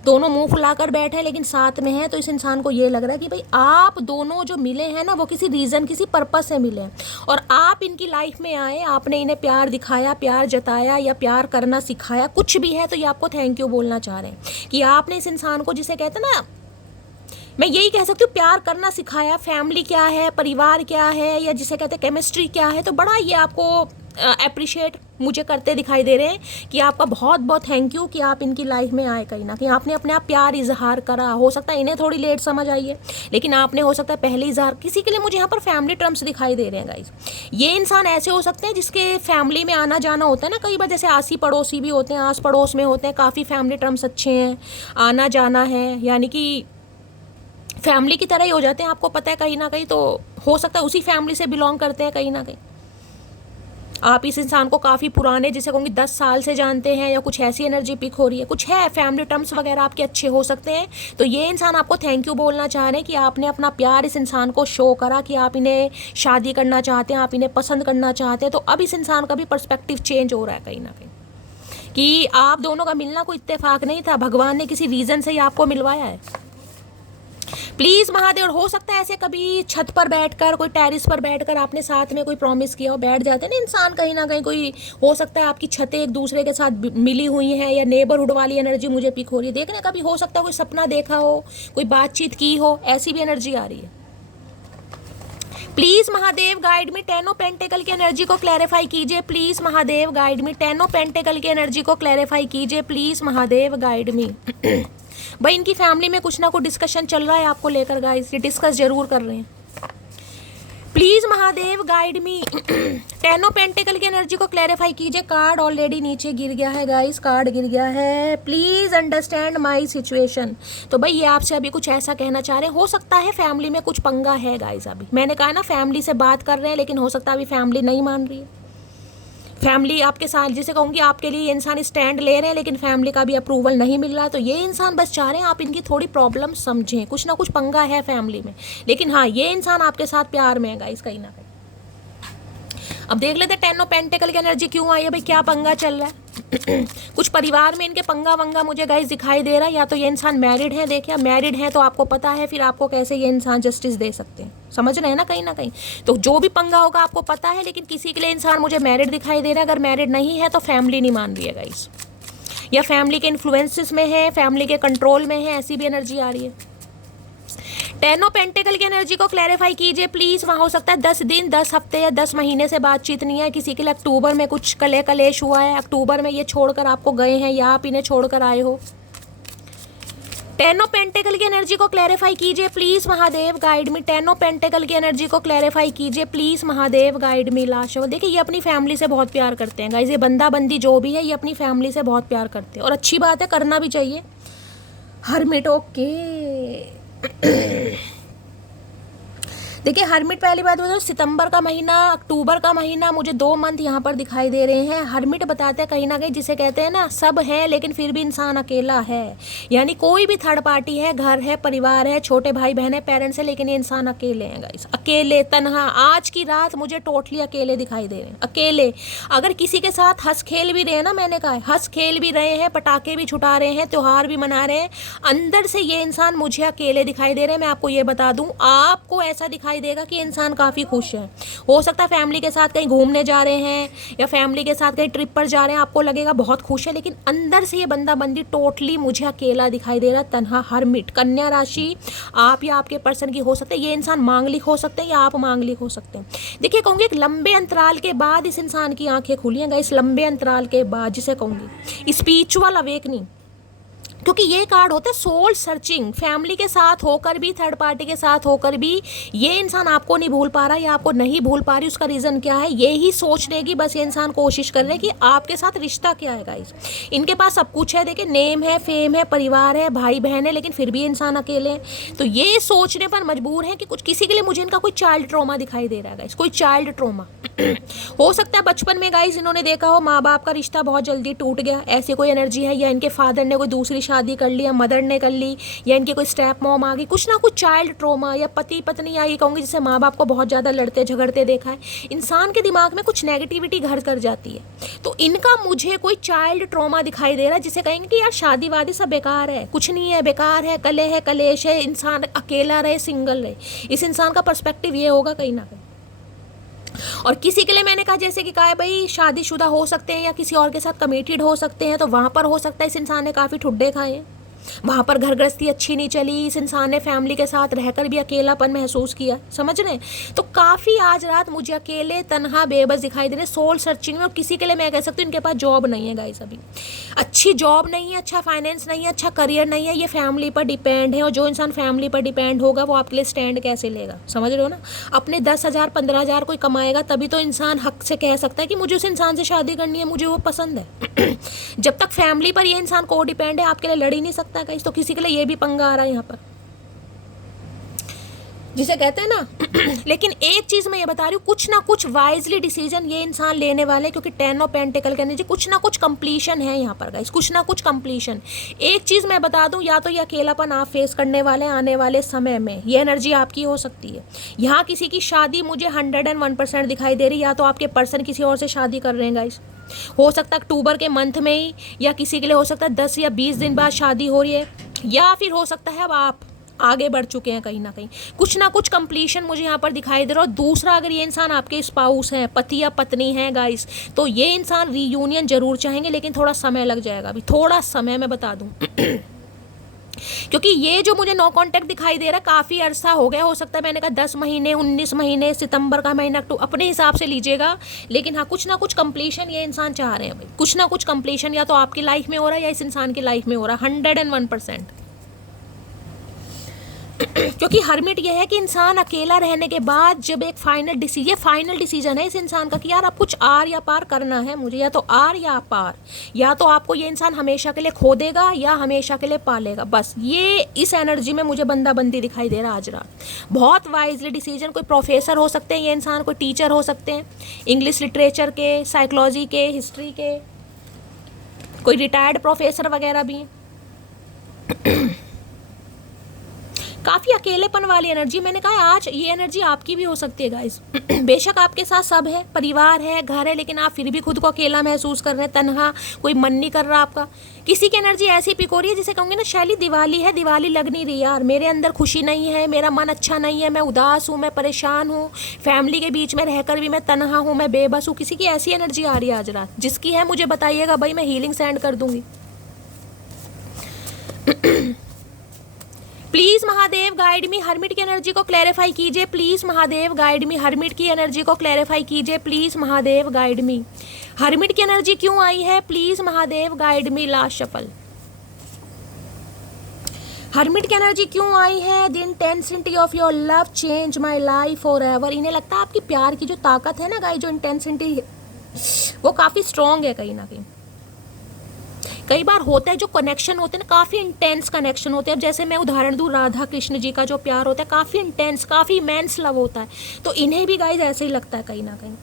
दोनों मुंह फुलाकर बैठे हैं लेकिन साथ में हैं, तो इस इंसान को ये लग रहा है कि भाई आप दोनों जो मिले हैं ना वो किसी रीज़न, किसी पर्पस से मिले हैं, और आप इनकी लाइफ में आए, आपने इन्हें प्यार दिखाया, प्यार जताया या प्यार करना सिखाया, कुछ भी है, तो ये आपको थैंक यू बोलना चाह रहे हैं कि आपने इस इंसान को, जिसे कहते हैं ना, मैं यही कह सकती हूँ, प्यार करना सिखाया। फैमिली क्या है, परिवार क्या है, या जिसे कहते हैं केमिस्ट्री क्या है, तो बड़ा ये आपको अप्रिशिएट मुझे करते दिखाई दे रहे हैं कि आपका बहुत बहुत थैंक यू कि आप इनकी लाइफ में आए। कहीं ना कहीं आपने अपने आप प्यार इजहार करा। हो सकता है इन्हें थोड़ी लेट समझ आई है, लेकिन आपने हो सकता है पहले इजहार। किसी के लिए मुझे यहाँ पर फैमिली टर्म्स दिखाई दे रहे हैं गाइज। ये इंसान ऐसे हो सकते हैं जिसके फैमिली में आना जाना होता है ना कई बार, जैसे आसी पड़ोसी भी होते हैं, आस पड़ोस में होते हैं, काफ़ी फैमिली टर्म्स अच्छे हैं, आना जाना है, यानी कि फैमिली की तरह ही हो जाते हैं। आपको पता है कहीं ना कहीं, तो हो सकता है उसी फैमिली से बिलोंग करते हैं कहीं ना कहीं। आप इस इंसान को काफ़ी पुराने, जिसे कहूँगी 10 साल से जानते हैं, या कुछ ऐसी एनर्जी पिक हो रही है, कुछ है, फैमिली टर्म्स वगैरह आपके अच्छे हो सकते हैं। तो ये इंसान आपको थैंक यू बोलना चाह रहे हैं कि आपने अपना प्यार इस इंसान को शो करा कि आप इन्हें शादी करना चाहते हैं, आप इन्हें पसंद करना चाहते हैं। तो अब इस इंसान का भी पर्सपेक्टिव चेंज हो रहा है कहीं ना कहीं, कि आप दोनों का मिलना कोई इत्तेफाक नहीं था, भगवान ने किसी रीज़न से ही आपको मिलवाया है। प्लीज़ महादेव, हो सकता है ऐसे कभी छत पर बैठकर, कोई टेरिस पर बैठकर आपने साथ में कोई प्रॉमिस किया हो, बैठ जाते हैं ना इंसान कहीं ना कहीं, कोई हो सकता है आपकी छतें एक दूसरे के साथ मिली हुई हैं, या नेबरहुड वाली एनर्जी मुझे पिक हो रही है। देखने कभी हो सकता है कोई सपना देखा हो, कोई बातचीत की हो, ऐसी भी एनर्जी आ रही है। Please Mahadev guide me, ten of pentacle की एनर्जी को क्लैरिफाई कीजिए please Mahadev, guide me, ten of pentacle की एनर्जी को क्लैरिफाई कीजिए प्लीज़ महादेव, गाइड मी। भाई इनकी फैमिली में कुछ ना कुछ डिस्कशन चल रहा है आपको लेकर गाइस, ये डिस्कस जरूर कर रहे हैं। Please Mahadev guide me, ten of pentacle की एनर्जी को क्लैरिफाई कीजिए। कार्ड ऑलरेडी नीचे गिर गया है गाइस, कार्ड गिर गया है। Please understand my situation. तो भाई ये आपसे अभी कुछ ऐसा कहना चाह रहे हैं, हो सकता है फैमिली में कुछ पंगा है गाइस। अभी मैंने कहा ना फैमिली से बात कर रहे हैं, लेकिन हो सकता है अभी फैमिली नहीं मान रही है। फैमिली आपके साथ, जिसे कहूँगी आपके लिए ये इंसान स्टैंड ले रहे हैं, लेकिन फैमिली का भी अप्रूवल नहीं मिल रहा। तो ये इंसान बस चाह रहे हैं आप इनकी थोड़ी प्रॉब्लम समझें, कुछ ना कुछ पंगा है फैमिली में, लेकिन हाँ ये इंसान आपके साथ प्यार में है गाइस कहीं ना कहीं। अब देख लेते हैं टेन ऑफ पेंटिकल की एनर्जी क्यों आई है भाई, क्या पंगा चल रहा है। कुछ परिवार में इनके पंगा वंगा मुझे गाइस दिखाई दे रहा है, या तो ये इंसान मैरिड है। देखिए मैरिड है तो आपको पता है फिर आपको कैसे ये इंसान जस्टिस दे सकते हैं, समझ रहे हैं ना कहीं ना कहीं। तो जो भी पंगा होगा आपको पता है, लेकिन किसी के लिए इंसान मुझे मैरिड दिखाई दे रहा है। अगर मैरिड नहीं है तो फैमिली नहीं मान रही है गाइस, या फैमिली के इन्फ्लुएंसेस में है, फैमिली के कंट्रोल में है, ऐसी भी एनर्जी आ रही है। टेन ऑफ पेंटिकल की एनर्जी को क्लैरिफाई कीजिए प्लीज़। वहाँ हो सकता है 10 दिन, 10 हफ्ते या 10 महीने से बातचीत नहीं है। किसी के लिए अक्टूबर में कुछ कलेश हुआ है, अक्टूबर में ये छोड़कर आपको गए हैं, या आप इन्हें छोड़कर आए हो। टेन ऑफ पेंटिकल की एनर्जी को क्लैरिफाई कीजिए please Mahadev, guide me. Ten of pentacle की एनर्जी को क्लैरिफाई कीजिए please Mahadev, guide me. Last देखिए ये अपनी फैमिली से बहुत प्यार करते हैं गाइस, ये बंदा बंदी जो भी है ये अपनी फैमिली से बहुत प्यार करते हैं, और अच्छी बात है, करना भी चाहिए। Hermit, okay. देखिए हरमिट, पहली बात बताओ, सितंबर का महीना, अक्टूबर का महीना, मुझे 2 मंथ यहाँ पर दिखाई दे रहे हैं। हरमिट बताते हैं कहीं ना कहीं, जिसे कहते हैं ना सब है लेकिन फिर भी इंसान अकेला है, यानी कोई भी थर्ड पार्टी है, घर है, परिवार है, छोटे भाई बहन है, पेरेंट्स है, लेकिन ये इंसान अकेले हैं गाइस, अकेले, तन्हा। आज की रात मुझे टोटली अकेले दिखाई दे रहे हैं, अकेले। अगर किसी के साथ हंस खेल भी रहे हैं ना, मैंने कहा हंस खेल भी रहे हैं, पटाखे भी छुटा रहे हैं, त्यौहार भी मना रहे हैं, अंदर से ये इंसान मुझे अकेले दिखाई दे रहे हैं। मैं आपको ये बता दूं, आपको ऐसा दिखाई देगा कि इंसान काफ़ी खुश है। हो सकता है फैमिली के साथ कहीं घूमने जा रहे हैं, या फैमिली के साथ कहीं ट्रिप पर जा रहे हैं, आपको लगेगा बहुत खुश है, लेकिन अंदर से ये बंदा बंदी टोटली मुझे अकेला दिखाई दे रहा, तन्हा, हरमिट। कन्या राशि आप या आपके पर्सन की हो सकते हैं, ये इंसान मांगलिक हो सकते हैं या आप मांगलिक हो सकते हैं। देखिए कहूँगी एक लंबे अंतराल के बाद इस इंसान की आंखें खुली हैं गाइस, लंबे अंतराल के बाद, जिसे कहूँगी स्पिरिचुअल अवेकनिंग, क्योंकि ये कार्ड होते हैं सोल सर्चिंग। फैमिली के साथ होकर भी, थर्ड पार्टी के साथ होकर भी ये इंसान आपको नहीं भूल पा रहा या आपको नहीं भूल पा रही। उसका रीज़न क्या है, ये ही सोचने की बस ये इंसान कोशिश कर रहे हैं कि आपके साथ रिश्ता क्या है गाइस। इनके पास सब कुछ है, देखिए नेम है, फेम है, परिवार है, भाई बहन है, लेकिन फिर भी इंसान अकेले हैं। तो ये सोचने पर मजबूर हैं कि कुछ किसी के लिए मुझे इनका कोई चाइल्ड ट्रॉमा दिखाई दे रहा है गाइस, कोई चाइल्ड ट्रॉमा। हो सकता है बचपन में गाइस इन्होंने देखा हो माँ बाप का रिश्ता बहुत जल्दी टूट गया, ऐसी कोई एनर्जी है, या इनके फादर ने कोई दूसरी शादी कर ली, या मदर ने कर ली, या इनकी कोई स्टेप मॉम आ गई, कुछ ना कुछ चाइल्ड ट्रॉमा, या पति पत्नी, या ये कहूँगी जिससे माँ बाप को बहुत ज़्यादा लड़ते झगड़ते देखा है। इंसान के दिमाग में कुछ नेगेटिविटी घर कर जाती है। तो इनका मुझे कोई चाइल्ड ट्रॉमा दिखाई दे रहा है, जिसे कहेंगे कि यार शादी वादी सब बेकार है, कुछ नहीं है, बेकार है, कलह है, कलेश है, इंसान अकेला रहे, सिंगल रहे। इस इंसान का पर्सपेक्टिव ये होगा कहीं ना कहीं। और किसी के लिए मैंने कहा जैसे कि कहा है भाई शादीशुदा हो सकते हैं या किसी और के साथ कमिटेड हो सकते हैं, तो वहाँ पर हो सकता है इस इंसान ने काफ़ी ठुड्डे खाए हैं, वहाँ पर घर गृहस्थी अच्छी नहीं चली, इस इंसान ने फैमिली के साथ रहकर भी अकेलापन महसूस किया, समझ रहे हैं। तो काफ़ी आज रात मुझे अकेले तन्हा बेबस दिखाई दे रहे, सोल सर्चिंग में। और किसी के लिए मैं कह सकती हूँ इनके पास जॉब नहीं है गाइस, अभी अच्छी जॉब नहीं है, अच्छा फाइनेंस नहीं है, अच्छा करियर नहीं है, ये फैमिली पर डिपेंड है। और जो इंसान फैमिली पर डिपेंड होगा वो आपके लिए स्टैंड कैसे लेगा, समझ रहे हो ना। अपने 10,000 15,000 कोई कमाएगा तभी तो इंसान हक से कह सकता है कि मुझे उस इंसान से शादी करनी है, मुझे वो पसंद है। जब तक फैमिली पर ये इंसान को डिपेंड है आपके लिए लड़ ही नहीं सकता गाइस। तो किसी के लिए ये भी पंगा आ रहा है यहाँ पर, जिसे कहते हैं ना। लेकिन एक चीज़ मैं ये बता रही हूँ, कुछ ना कुछ वाइजली डिसीजन ये इंसान लेने वाले, क्योंकि 10 ऑफ पेंटिकल के एनर्जी कुछ ना कुछ कंप्लीशन है यहाँ पर गाइस, कुछ ना कुछ कंप्लीशन। एक चीज़ मैं बता दूँ, या तो ये अकेलापन आप फेस करने वाले आने वाले समय में, ये एनर्जी आपकी हो सकती है। यहाँ किसी की शादी मुझे 101% दिखाई दे रही, या तो आपके पर्सन किसी और से शादी कर रहे हैं गाइस, हो सकता है अक्टूबर के मंथ में ही, या किसी के लिए हो सकता है 10 या 20 दिन बाद शादी हो रही है, या फिर हो सकता है अब आप आगे बढ़ चुके हैं कहीं ना कहीं। कुछ ना कुछ कंप्लीशन मुझे यहाँ पर दिखाई दे रहा है। और दूसरा, अगर ये इंसान आपके स्पाउस हैं, पति या पत्नी हैं गाइस, तो ये इंसान रीयूनियन जरूर चाहेंगे, लेकिन थोड़ा समय लग जाएगा, अभी थोड़ा समय मैं बता दूँ। क्योंकि ये जो मुझे नो कांटेक्ट दिखाई दे रहा है काफ़ी अरसा हो गया, हो सकता है मैंने कहा 10 महीने, 19 महीने, सितंबर का महीना, तो अपने हिसाब से लीजिएगा। लेकिन हाँ, कुछ ना कुछ कंप्लीशन ये इंसान चाह रहे हैं भाई, कुछ ना कुछ कंप्लीशन या तो आपकी लाइफ में हो रहा है या इस इंसान की लाइफ में हो रहा है, 101%। क्योंकि हर्मिट ये है कि इंसान अकेला रहने के बाद जब एक फाइनल डिसीजन है इस इंसान का कि यार अब कुछ आर या पार करना है मुझे, या तो आर या पार, या तो आपको ये इंसान हमेशा के लिए खो देगा या हमेशा के लिए पालेगा। बस ये इस एनर्जी में मुझे बंदी दिखाई दे रहा है आज रात। बहुत वाइजली डिसीजन, कोई प्रोफेसर हो सकते हैं ये इंसान, कोई टीचर हो सकते हैं, इंग्लिश लिटरेचर के, साइकोलॉजी के, हिस्ट्री के, कोई रिटायर्ड प्रोफेसर वगैरह भी हैं। काफ़ी अकेलेपन वाली एनर्जी, मैंने कहा आज ये एनर्जी आपकी भी हो सकती है गाइस। बेशक आपके साथ सब है, परिवार है, घर है, लेकिन आप फिर भी खुद को अकेला महसूस कर रहे हैं, तन्हा, कोई मन नहीं कर रहा आपका। किसी की एनर्जी ऐसी पिक हो रही है जिसे कहूँगी ना, शैली दिवाली है, दिवाली लग नहीं रही यार, मेरे अंदर खुशी नहीं है, मेरा मन अच्छा नहीं है, मैं उदास हूँ, मैं परेशान हूँ, फैमिली के बीच में रहकर भी मैं तन्हा हूँ, मैं बेबस हूँ। किसी की ऐसी एनर्जी आ रही है आज रात, जिसकी है मुझे बताइएगा भाई, मैं हीलिंग सेंड कर दूँगी। Please Mahadev guide me, hermit की एनर्जी को क्लैरिफाई कीजिए please Mahadev guide me, hermit की एनर्जी को क्लैरिफाई कीजिए please Mahadev guide me. Hermit की एनर्जी क्यों आई है, please Mahadev guide me. Last shuffle, hermit की एनर्जी क्यों आई है। The intensity of your love change my life for ever. इन्हें लगता है आपकी प्यार की जो ताकत है ना गाइस, जो इंटेंसिटी वो काफ़ी स्ट्रॉन्ग है कहीं ना कहीं। कई बार होता है जो कनेक्शन होते हैं ना, काफ़ी इंटेंस कनेक्शन होते हैं। अब जैसे मैं उदाहरण दूँ, राधा कृष्ण जी का जो प्यार होता है काफ़ी इंटेंस, काफ़ी इमेंस लव होता है। तो इन्हें भी गाइज ऐसे ही लगता है कहीं ना कहीं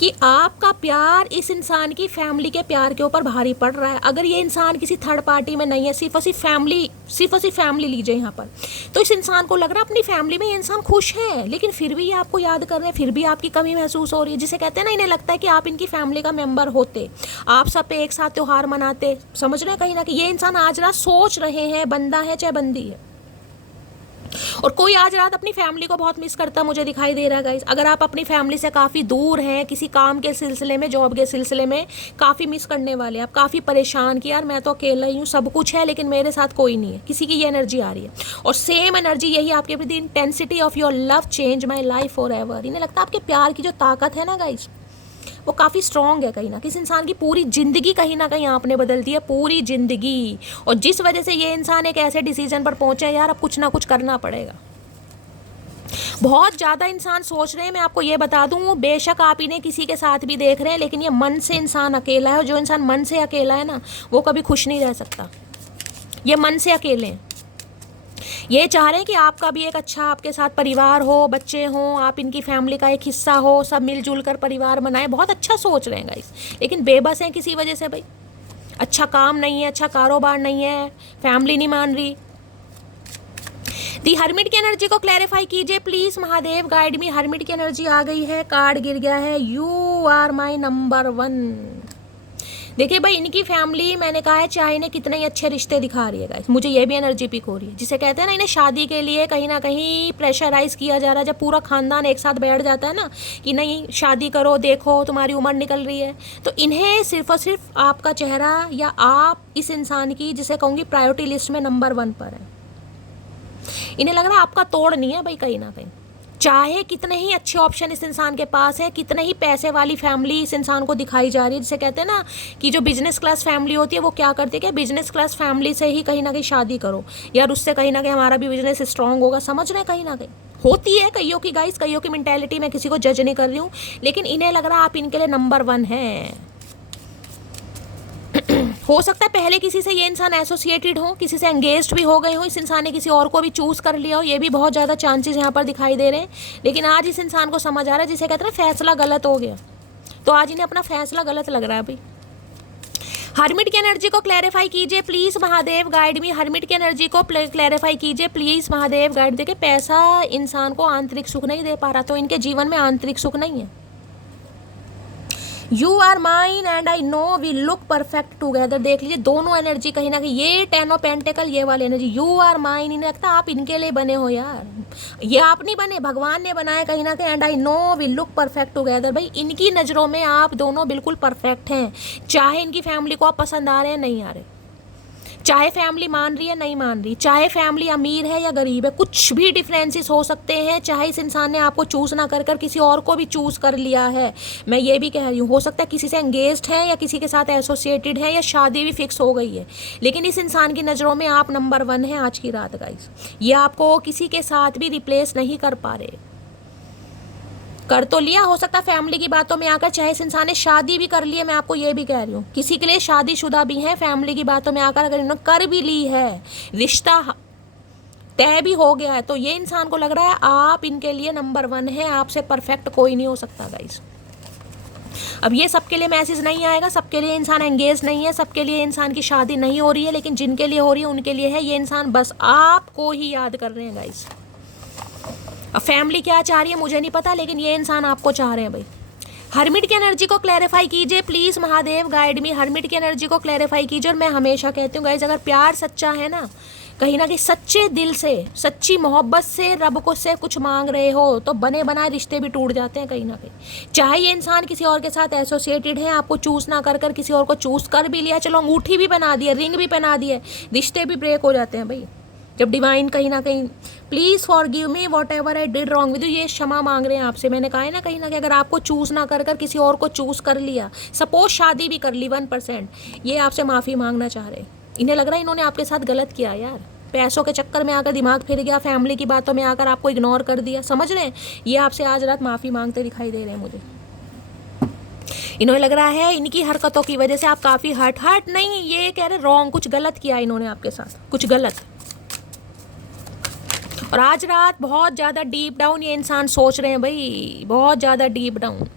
कि आपका प्यार इस इंसान की फैमिली के प्यार के ऊपर भारी पड़ रहा है। अगर ये इंसान किसी थर्ड पार्टी में नहीं है, सिर्फ और सिर्फ फैमिली लीजिए यहाँ पर, तो इस इंसान को लग रहा है अपनी फैमिली में ये इंसान खुश है, लेकिन फिर भी ये आपको याद कर रहे हैं, फिर भी आपकी कमी महसूस हो रही है। जिसे कहते हैं ना, इन्हें लगता है कि आप इनकी फैमिली का मेंबर होते, आप सब पे एक साथ त्यौहार मनाते। समझ रहे हैं कहीं ना कहीं ये इंसान आज रात सोच रहे हैं, बंदा है चाहे बंदी है। और कोई आज रात अपनी फैमिली को बहुत मिस करता मुझे दिखाई दे रहा है गाइस। अगर आप अपनी फैमिली से काफ़ी दूर हैं, किसी काम के सिलसिले में, जॉब के सिलसिले में काफ़ी मिस करने वाले, आप काफ़ी परेशान कि यार मैं तो अकेला ही हूँ, सब कुछ है लेकिन मेरे साथ कोई नहीं है, किसी की ये एनर्जी आ रही है। और सेम एनर्जी यही आपके प्रति, intensity of your love change my life for ever. इन्हें लगता है आपके प्यार की जो ताकत है ना गाइस, वो काफ़ी स्ट्रॉन्ग है कहीं ना, किसी इंसान की पूरी ज़िंदगी कहीं ना कहीं आपने बदल दी है, पूरी ज़िंदगी। और जिस वजह से ये इंसान एक ऐसे डिसीजन पर पहुंचे यार, अब कुछ ना कुछ करना पड़ेगा। बहुत ज़्यादा इंसान सोच रहे हैं, मैं आपको ये बता दूँ, बेशक आप इन्हें किसी के साथ भी देख रहे हैं, लेकिन ये मन से इंसान अकेला है, और जो इंसान मन से अकेला है ना, वो कभी खुश नहीं रह सकता। ये मन से अकेले हैं। ये चाह रहे हैं कि आपका भी एक अच्छा आपके साथ परिवार हो, बच्चे हों, आप इनकी फैमिली का एक हिस्सा हो, सब मिलजुल कर परिवार बनाए, बहुत अच्छा सोच रहे हैं गाइस, लेकिन बेबस हैं किसी वजह से भाई। अच्छा काम नहीं है, अच्छा कारोबार नहीं है, फैमिली नहीं मान रही। दी हर्मिट की एनर्जी को क्लैरिफाई कीजिए please, Mahadev guide me. Hermit की एनर्जी आ गई है, कार्ड गिर गया है, यू आर माई नंबर 1। देखिए भाई, इनकी फैमिली, मैंने कहा है, चाहे इन्हें कितने ही अच्छे रिश्ते दिखा रही है गाइस, मुझे ये भी एनर्जी पिक हो रही है, जिसे कहते हैं ना, इन्हें शादी के लिए कहीं ना कहीं प्रेशराइज किया जा रहा है। जब पूरा खानदान एक साथ बैठ जाता है ना कि नहीं शादी करो, देखो तुम्हारी उम्र निकल रही है, तो इन्हें सिर्फ और सिर्फ आपका चेहरा, या आप इस इंसान की, जिसे कहूँगी प्रायोरिटी लिस्ट में नंबर 1 पर है। इन्हें लग रहा है आपका तोड़ नहीं है भाई कहीं ना कहीं। चाहे कितने ही अच्छे ऑप्शन इस इंसान के पास है, कितने ही पैसे वाली फैमिली इस इंसान को दिखाई जा रही है, जिसे कहते हैं ना कि जो बिजनेस क्लास फैमिली होती है, वो क्या करती है कि बिजनेस क्लास फैमिली से ही कहीं ना कहीं शादी करो यार, उससे कहीं ना कहीं हमारा भी बिजनेस स्ट्रांग होगा, समझ रहे हैं, कहीं ना कहीं होती है कईयों की गाइस, कईयों की मेंटेलिटी, मैं किसी को जज नहीं कर रही हूँ, लेकिन इन्हें लग रहा है आप इनके लिए नंबर 1 है। हो सकता है पहले किसी से ये इंसान एसोसिएटेड हो, किसी से एंगेज्ड भी हो गए हो, इस इंसान ने किसी और को भी चूज कर लिया हो, ये भी बहुत ज़्यादा चांसेस यहाँ पर दिखाई दे रहे हैं। लेकिन आज इस इंसान को समझ आ रहा है, जिसे कहते हैं फैसला गलत हो गया, तो आज इन्हें अपना फैसला गलत लग रहा है भाई। हर्मिट की एनर्जी को क्लैरिफाई कीजिए please, Mahadev guide me. Hermit की एनर्जी को क्लैरिफाई कीजिए प्लीज, महादेव गाइड। देखिए, पैसा इंसान को आंतरिक सुख नहीं दे पा रहा, तो इनके जीवन में आंतरिक सुख नहीं है। You are mine and I know we look perfect together. देख लीजिए दोनों एनर्जी कहीं ना कहीं, ये 10 ऑफ पेंटिकल, ये वाली एनर्जी, यू आर माइन, इन्हें लगता है आप इनके लिए बने हो यार, ये आप नहीं बने, भगवान ने बनाया कहीं ना कहीं। And I know we look perfect together. भाई इनकी नज़रों में आप दोनों बिल्कुल परफेक्ट हैं, चाहे इनकी फैमिली को आप पसंद आ रहे हैं नहीं आ रहे, चाहे फैमिली मान रही है नहीं मान रही, चाहे फैमिली अमीर है या गरीब है, कुछ भी डिफरेंसेस हो सकते हैं, चाहे इस इंसान ने आपको चूज़ ना कर कर किसी और को भी चूज़ कर लिया है, मैं ये भी कह रही हूँ, हो सकता है किसी से एंगेज्ड है या किसी के साथ एसोसिएटेड है या शादी भी फिक्स हो गई है, लेकिन इस इंसान की नज़रों में आप नंबर 1 है आज की रात गाइस। ये आपको किसी के साथ भी रिप्लेस नहीं कर पा रहे, कर तो लिया, हो सकता है फैमिली की बातों में आकर, चाहे इस इंसान ने शादी भी कर ली है, मैं आपको ये भी कह रही हूँ, किसी के लिए शादीशुदा भी है, फैमिली की बातों में आकर अगर इन्होंने कर भी ली है, रिश्ता तय भी हो गया है, तो ये इंसान को लग रहा है आप इनके लिए नंबर 1 है, आपसे परफेक्ट कोई नहीं हो सकता गाइस। अब ये सबके लिए मैसेज नहीं आएगा, सबके लिए इंसान एंगेज नहीं है, सबके लिए इंसान की शादी नहीं हो रही है, लेकिन जिनके लिए हो रही है उनके लिए है। ये इंसान बस आपको ही याद कर रहे हैं गाइस। अब फैमिली क्या चाह रही है मुझे नहीं पता, लेकिन ये इंसान आपको चाह रहे हैं भाई। हर्मिट की एनर्जी को क्लैरिफाई कीजिए please, Mahadev guide me. Hermit की एनर्जी को क्लैरिफाई कीजिए। और मैं हमेशा कहती हूँ गाइस, अगर प्यार सच्चा है ना कहीं सच्चे दिल से, सच्ची मोहब्बत से रब को से कुछ मांग रहे हो, तो बने बनाए रिश्ते भी टूट जाते हैं कहीं ना कहीं। चाहे ये इंसान किसी और के साथ एसोसिएटेड है, आपको चूज ना कर कर किसी और को चूज कर भी लिया, चलो अंगूठी भी बना दी है, रिंग भी पहना दी है, रिश्ते भी ब्रेक हो जाते हैं भाई। जब डिवाइन कहीं ना कहीं, please forgive me what ever I did wrong with you, ये क्षमा मांग रहे हैं आपसे। मैंने कहा है ना कहीं अगर आपको चूज़ ना कर कर किसी और को चूज़ कर लिया, सपोज शादी भी कर ली 1%, ये आपसे माफ़ी मांगना चाह रहे हैं। इन्हें लग रहा है इन्होंने आपके साथ गलत किया यार, पैसों के चक्कर में आकर दिमाग फिर गया, फैमिली की बातों में आकर आपको इग्नोर कर दिया, समझ रहे हैं। ये आपसे आज रात माफ़ी मांगते दिखाई दे रहे हैं मुझे। इन्हें लग रहा है इनकी हरकतों की वजह से आप काफ़ी हर्ट नहीं, ये कह रहे रॉन्ग, कुछ गलत किया इन्होंने आपके साथ, कुछ गलत। और आज रात बहुत ज़्यादा डीप डाउन ये इंसान सोच रहे हैं भाई, बहुत ज़्यादा डीप डाउन।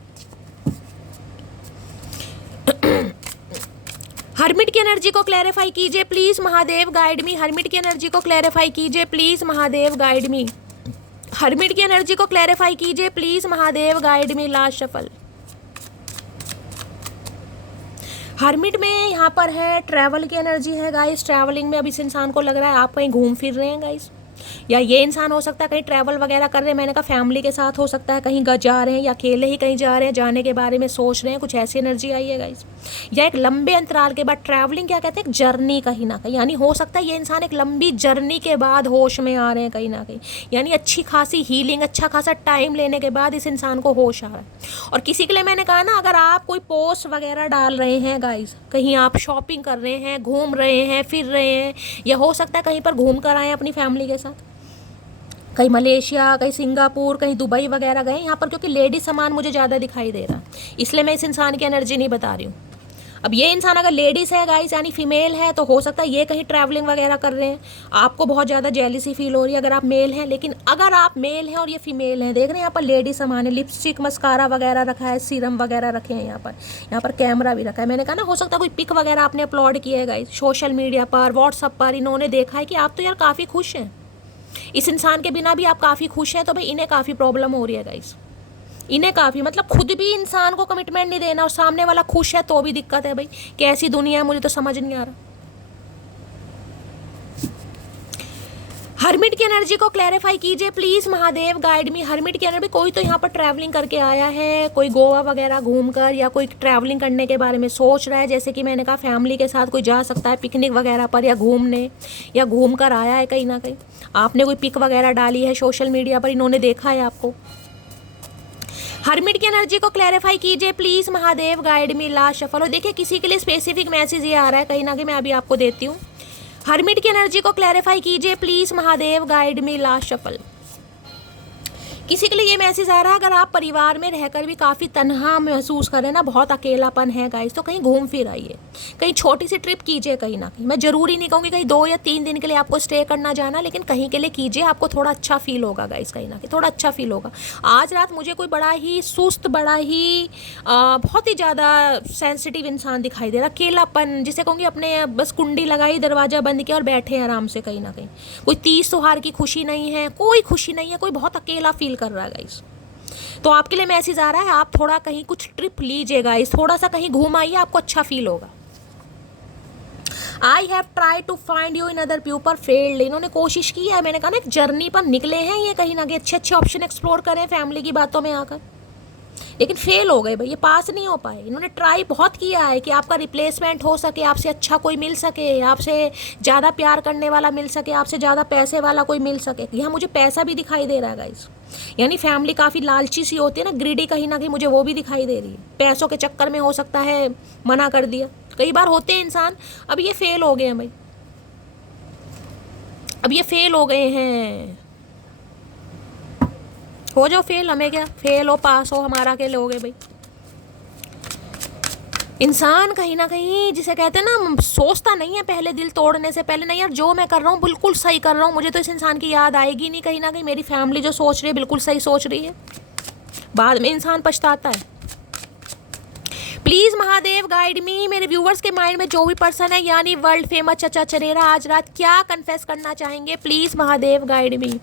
हर्मिट की एनर्जी को क्लैरिफाई कीजिए please, Mahadev guide me. Hermit की एनर्जी को क्लैरिफाई कीजिए please, Mahadev guide me. Hermit की एनर्जी को क्लैरिफाई कीजिए please, Mahadev guide me. Last shuffle. Hermit में यहाँ पर है ट्रैवल की एनर्जी है गाइस। ट्रैवलिंग में अब इस इंसान को लग रहा है आप कहीं घूम फिर रहे हैं गाइस, या ये इंसान हो सकता है कहीं ट्रैवल वगैरह कर रहे हैं, मैंने कहा फैमिली के साथ हो सकता है, कहीं जा रहे हैं या अकेले ही कहीं जा रहे हैं, जाने के बारे में सोच रहे हैं, कुछ ऐसी एनर्जी आई है गाइस। या एक लंबे अंतराल के बाद ट्रैवलिंग क्या कहते हैं, एक जर्नी कहीं ना कहीं, यानी हो सकता है ये इंसान एक लंबी जर्नी के बाद होश में आ रहे हैं कहीं ना कहीं, यानी अच्छी खासी हीलिंग, अच्छा खासा टाइम लेने के बाद इस इंसान को होश आ रहा है। और किसी के लिए मैंने कहा ना, अगर आप कोई पोस्ट वगैरह डाल रहे हैं गाइस, कहीं आप शॉपिंग कर रहे हैं, घूम रहे हैं, फिर रहे हैं, या हो सकता है कहीं पर घूम कर आए अपनी फैमिली के साथ, कहीं मलेशिया, कहीं सिंगापुर, कहीं दुबई वगैरह गए, यहाँ पर क्योंकि लेडीज सामान मुझे ज़्यादा दिखाई दे रहा है, इसलिए मैं इस इंसान की एनर्जी नहीं बता रही हूँ। अब ये इंसान अगर लेडीज़ है गाइस, यानी फीमेल है, तो हो सकता है ये कहीं ट्रैवलिंग वगैरह कर रहे हैं, आपको बहुत ज़्यादा जेलिसी फील हो रही है अगर आप मेल हैं। लेकिन अगर आप मेल हैं और ये फीमेल हैं, देख रहे हैं यहाँ पर लेडीज सामान है, लिपस्टिक, मस्कारा वगैरह रखा है, सीरम वगैरह रखे हैं, यहाँ पर कैमरा भी रखा है। मैंने कहा ना, हो सकता है कोई पिक वगैरह आपने अपलोड किया है गाइस सोशल मीडिया पर, व्हाट्सअप पर, इन्होंने देखा है कि आप तो यार काफ़ी खुश हैं, इस इंसान के बिना भी आप काफ़ी खुश हैं, तो भाई इन्हें काफ़ी प्रॉब्लम हो रही है गाइस, इन्हें काफ़ी, मतलब खुद भी इंसान को कमिटमेंट नहीं देना और सामने वाला खुश है तो भी दिक्कत है भाई। कैसी दुनिया है, मुझे तो समझ नहीं आ रहा। हर्मिट की एनर्जी को क्लैरिफाई कीजिए please Mahadev, guide me. Hermit की एनर्जी, कोई तो यहाँ पर ट्रैवलिंग करके आया है, कोई गोवा वगैरह घूमकर, या कोई ट्रैवलिंग करने के बारे में सोच रहा है, जैसे कि मैंने कहा फैमिली के साथ कोई जा सकता है पिकनिक वगैरह पर, या घूमने, या घूम कर आया है कहीं ना कहीं, आपने कोई पिक वगैरह डाली है सोशल मीडिया पर, इन्होंने देखा है आपको। हर्मिट की एनर्जी को क्लैरिफाई कीजिए please Mahadev, guide me, last shuffle. और देखिए किसी के लिए स्पेसिफिक मैसेज ये आ रहा है कहीं ना कहीं, मैं अभी आपको देती हूँ। हर्मिट की एनर्जी को क्लैरिफाई कीजिए please Mahadev, guide me, last shuffle. किसी के लिए ये मैसेज आ रहा है, अगर आप परिवार में रहकर भी काफ़ी तन्हा महसूस करें ना, बहुत अकेलापन है गाइस, तो कहीं घूम फिर आइए, कहीं छोटी सी ट्रिप कीजिए कहीं ना कहीं। मैं ज़रूरी नहीं कहूँगी कहीं 2 या 3 दिन के लिए आपको स्टे करना जाना, लेकिन कहीं के लिए कीजिए, आपको थोड़ा अच्छा फील होगा गाइस, कहीं ना कहीं थोड़ा अच्छा फील होगा। आज रात मुझे कोई बड़ा ही सुस्त, बड़ा ही बहुत ही ज़्यादा सेंसिटिव इंसान दिखाई दे रहा, अकेलापन जिसे कहूँगी, अपने बस कुंडी लगाई, दरवाज़ा बंद किया और बैठे हैं आराम से कहीं ना कहीं। कोई 30 त्योहार की खुशी नहीं है, कोई खुशी नहीं है, कोई बहुत अकेला फील कर रहा है गाइस। तो आपके लिए मैसेज आ रहा है, आप थोड़ा कहीं कुछ ट्रिप लीजिए गाइस, थोड़ा सा कहीं घूम आइए, आपको अच्छा फील होगा। I have try to find you in other people failed. इन्होंने कोशिश की है, मैंने कहा ना, एक जर्नी पर निकले हैं ये, कहीं ना कहीं अच्छे अच्छे ऑप्शन एक्सप्लोर करें फैमिली की बातों में आकर, लेकिन फेल हो गए भाई, ये पास नहीं हो पाए। इन्होंने ट्राई बहुत किया है कि आपका रिप्लेसमेंट हो सके, आपसे अच्छा कोई मिल सके, आपसे ज़्यादा प्यार करने वाला मिल सके, आपसे ज़्यादा पैसे वाला कोई मिल सके। यहाँ मुझे पैसा भी दिखाई दे रहा है गाइस, यानी फैमिली काफ़ी लालची सी होती है ना, ग्रीडी, कहीं ना कहीं मुझे वो भी दिखाई दे रही है। पैसों के चक्कर में हो सकता है मना कर दिया, कई बार होते हैं इंसान। अब ये फेल हो गए हैं भाई, अब ये फेल हो गए हैं। हो जाओ फेल, हमें क्या, फेल हो पास हो, हमारा क्या लोगे भाई। इंसान कहीं ना कहीं, जिसे कहते हैं ना, सोचता नहीं है पहले, दिल तोड़ने से पहले, नहीं यार जो मैं कर रहा हूँ बिल्कुल सही कर रहा हूँ, मुझे तो इस इंसान की याद आएगी नहीं, कहीं ना कहीं मेरी फैमिली जो सोच रही है बिल्कुल सही सोच रही है, बाद में इंसान पछताता है। प्लीज़ महादेव गाइड मी। मेरे व्यूवर्स के माइंड में जो भी पर्सन है, यानी वर्ल्ड फेमस चचा चरेरा, आज रात क्या कन्फेस करना चाहेंगे, प्लीज़ महादेव गाइड मी।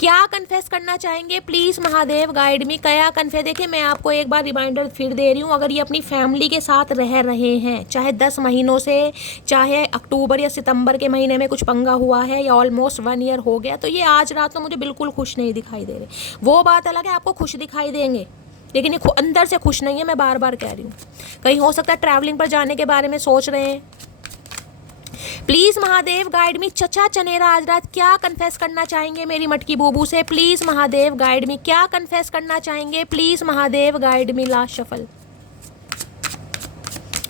क्या कन्फेस करना चाहेंगे, प्लीज़ महादेव गाइड मी। क्या कन्फेस, देखिए मैं आपको एक बार रिमाइंडर फिर दे रही हूँ, अगर ये अपनी फैमिली के साथ रह रहे हैं, चाहे 10 महीनों से, चाहे अक्टूबर या सितंबर के महीने में कुछ पंगा हुआ है, या ऑलमोस्ट 1 ईयर हो गया, तो ये आज रात तो मुझे बिल्कुल खुश नहीं दिखाई दे रहे। वो बात अलग है, आपको खुश दिखाई देंगे, लेकिन ये अंदर से खुश नहीं है, मैं बार बार कह रही हूँ। कहीं हो सकता है ट्रैवलिंग पर जाने के बारे में सोच रहे हैं। प्लीज़ महादेव गाइड मी। चचा चनेरा आज रात क्या कन्फेस करना चाहेंगे मेरी मटकी बूबू से, प्लीज़ महादेव गाइड मी। क्या कन्फेस करना चाहेंगे, please Mahadev guide me. Last shuffle.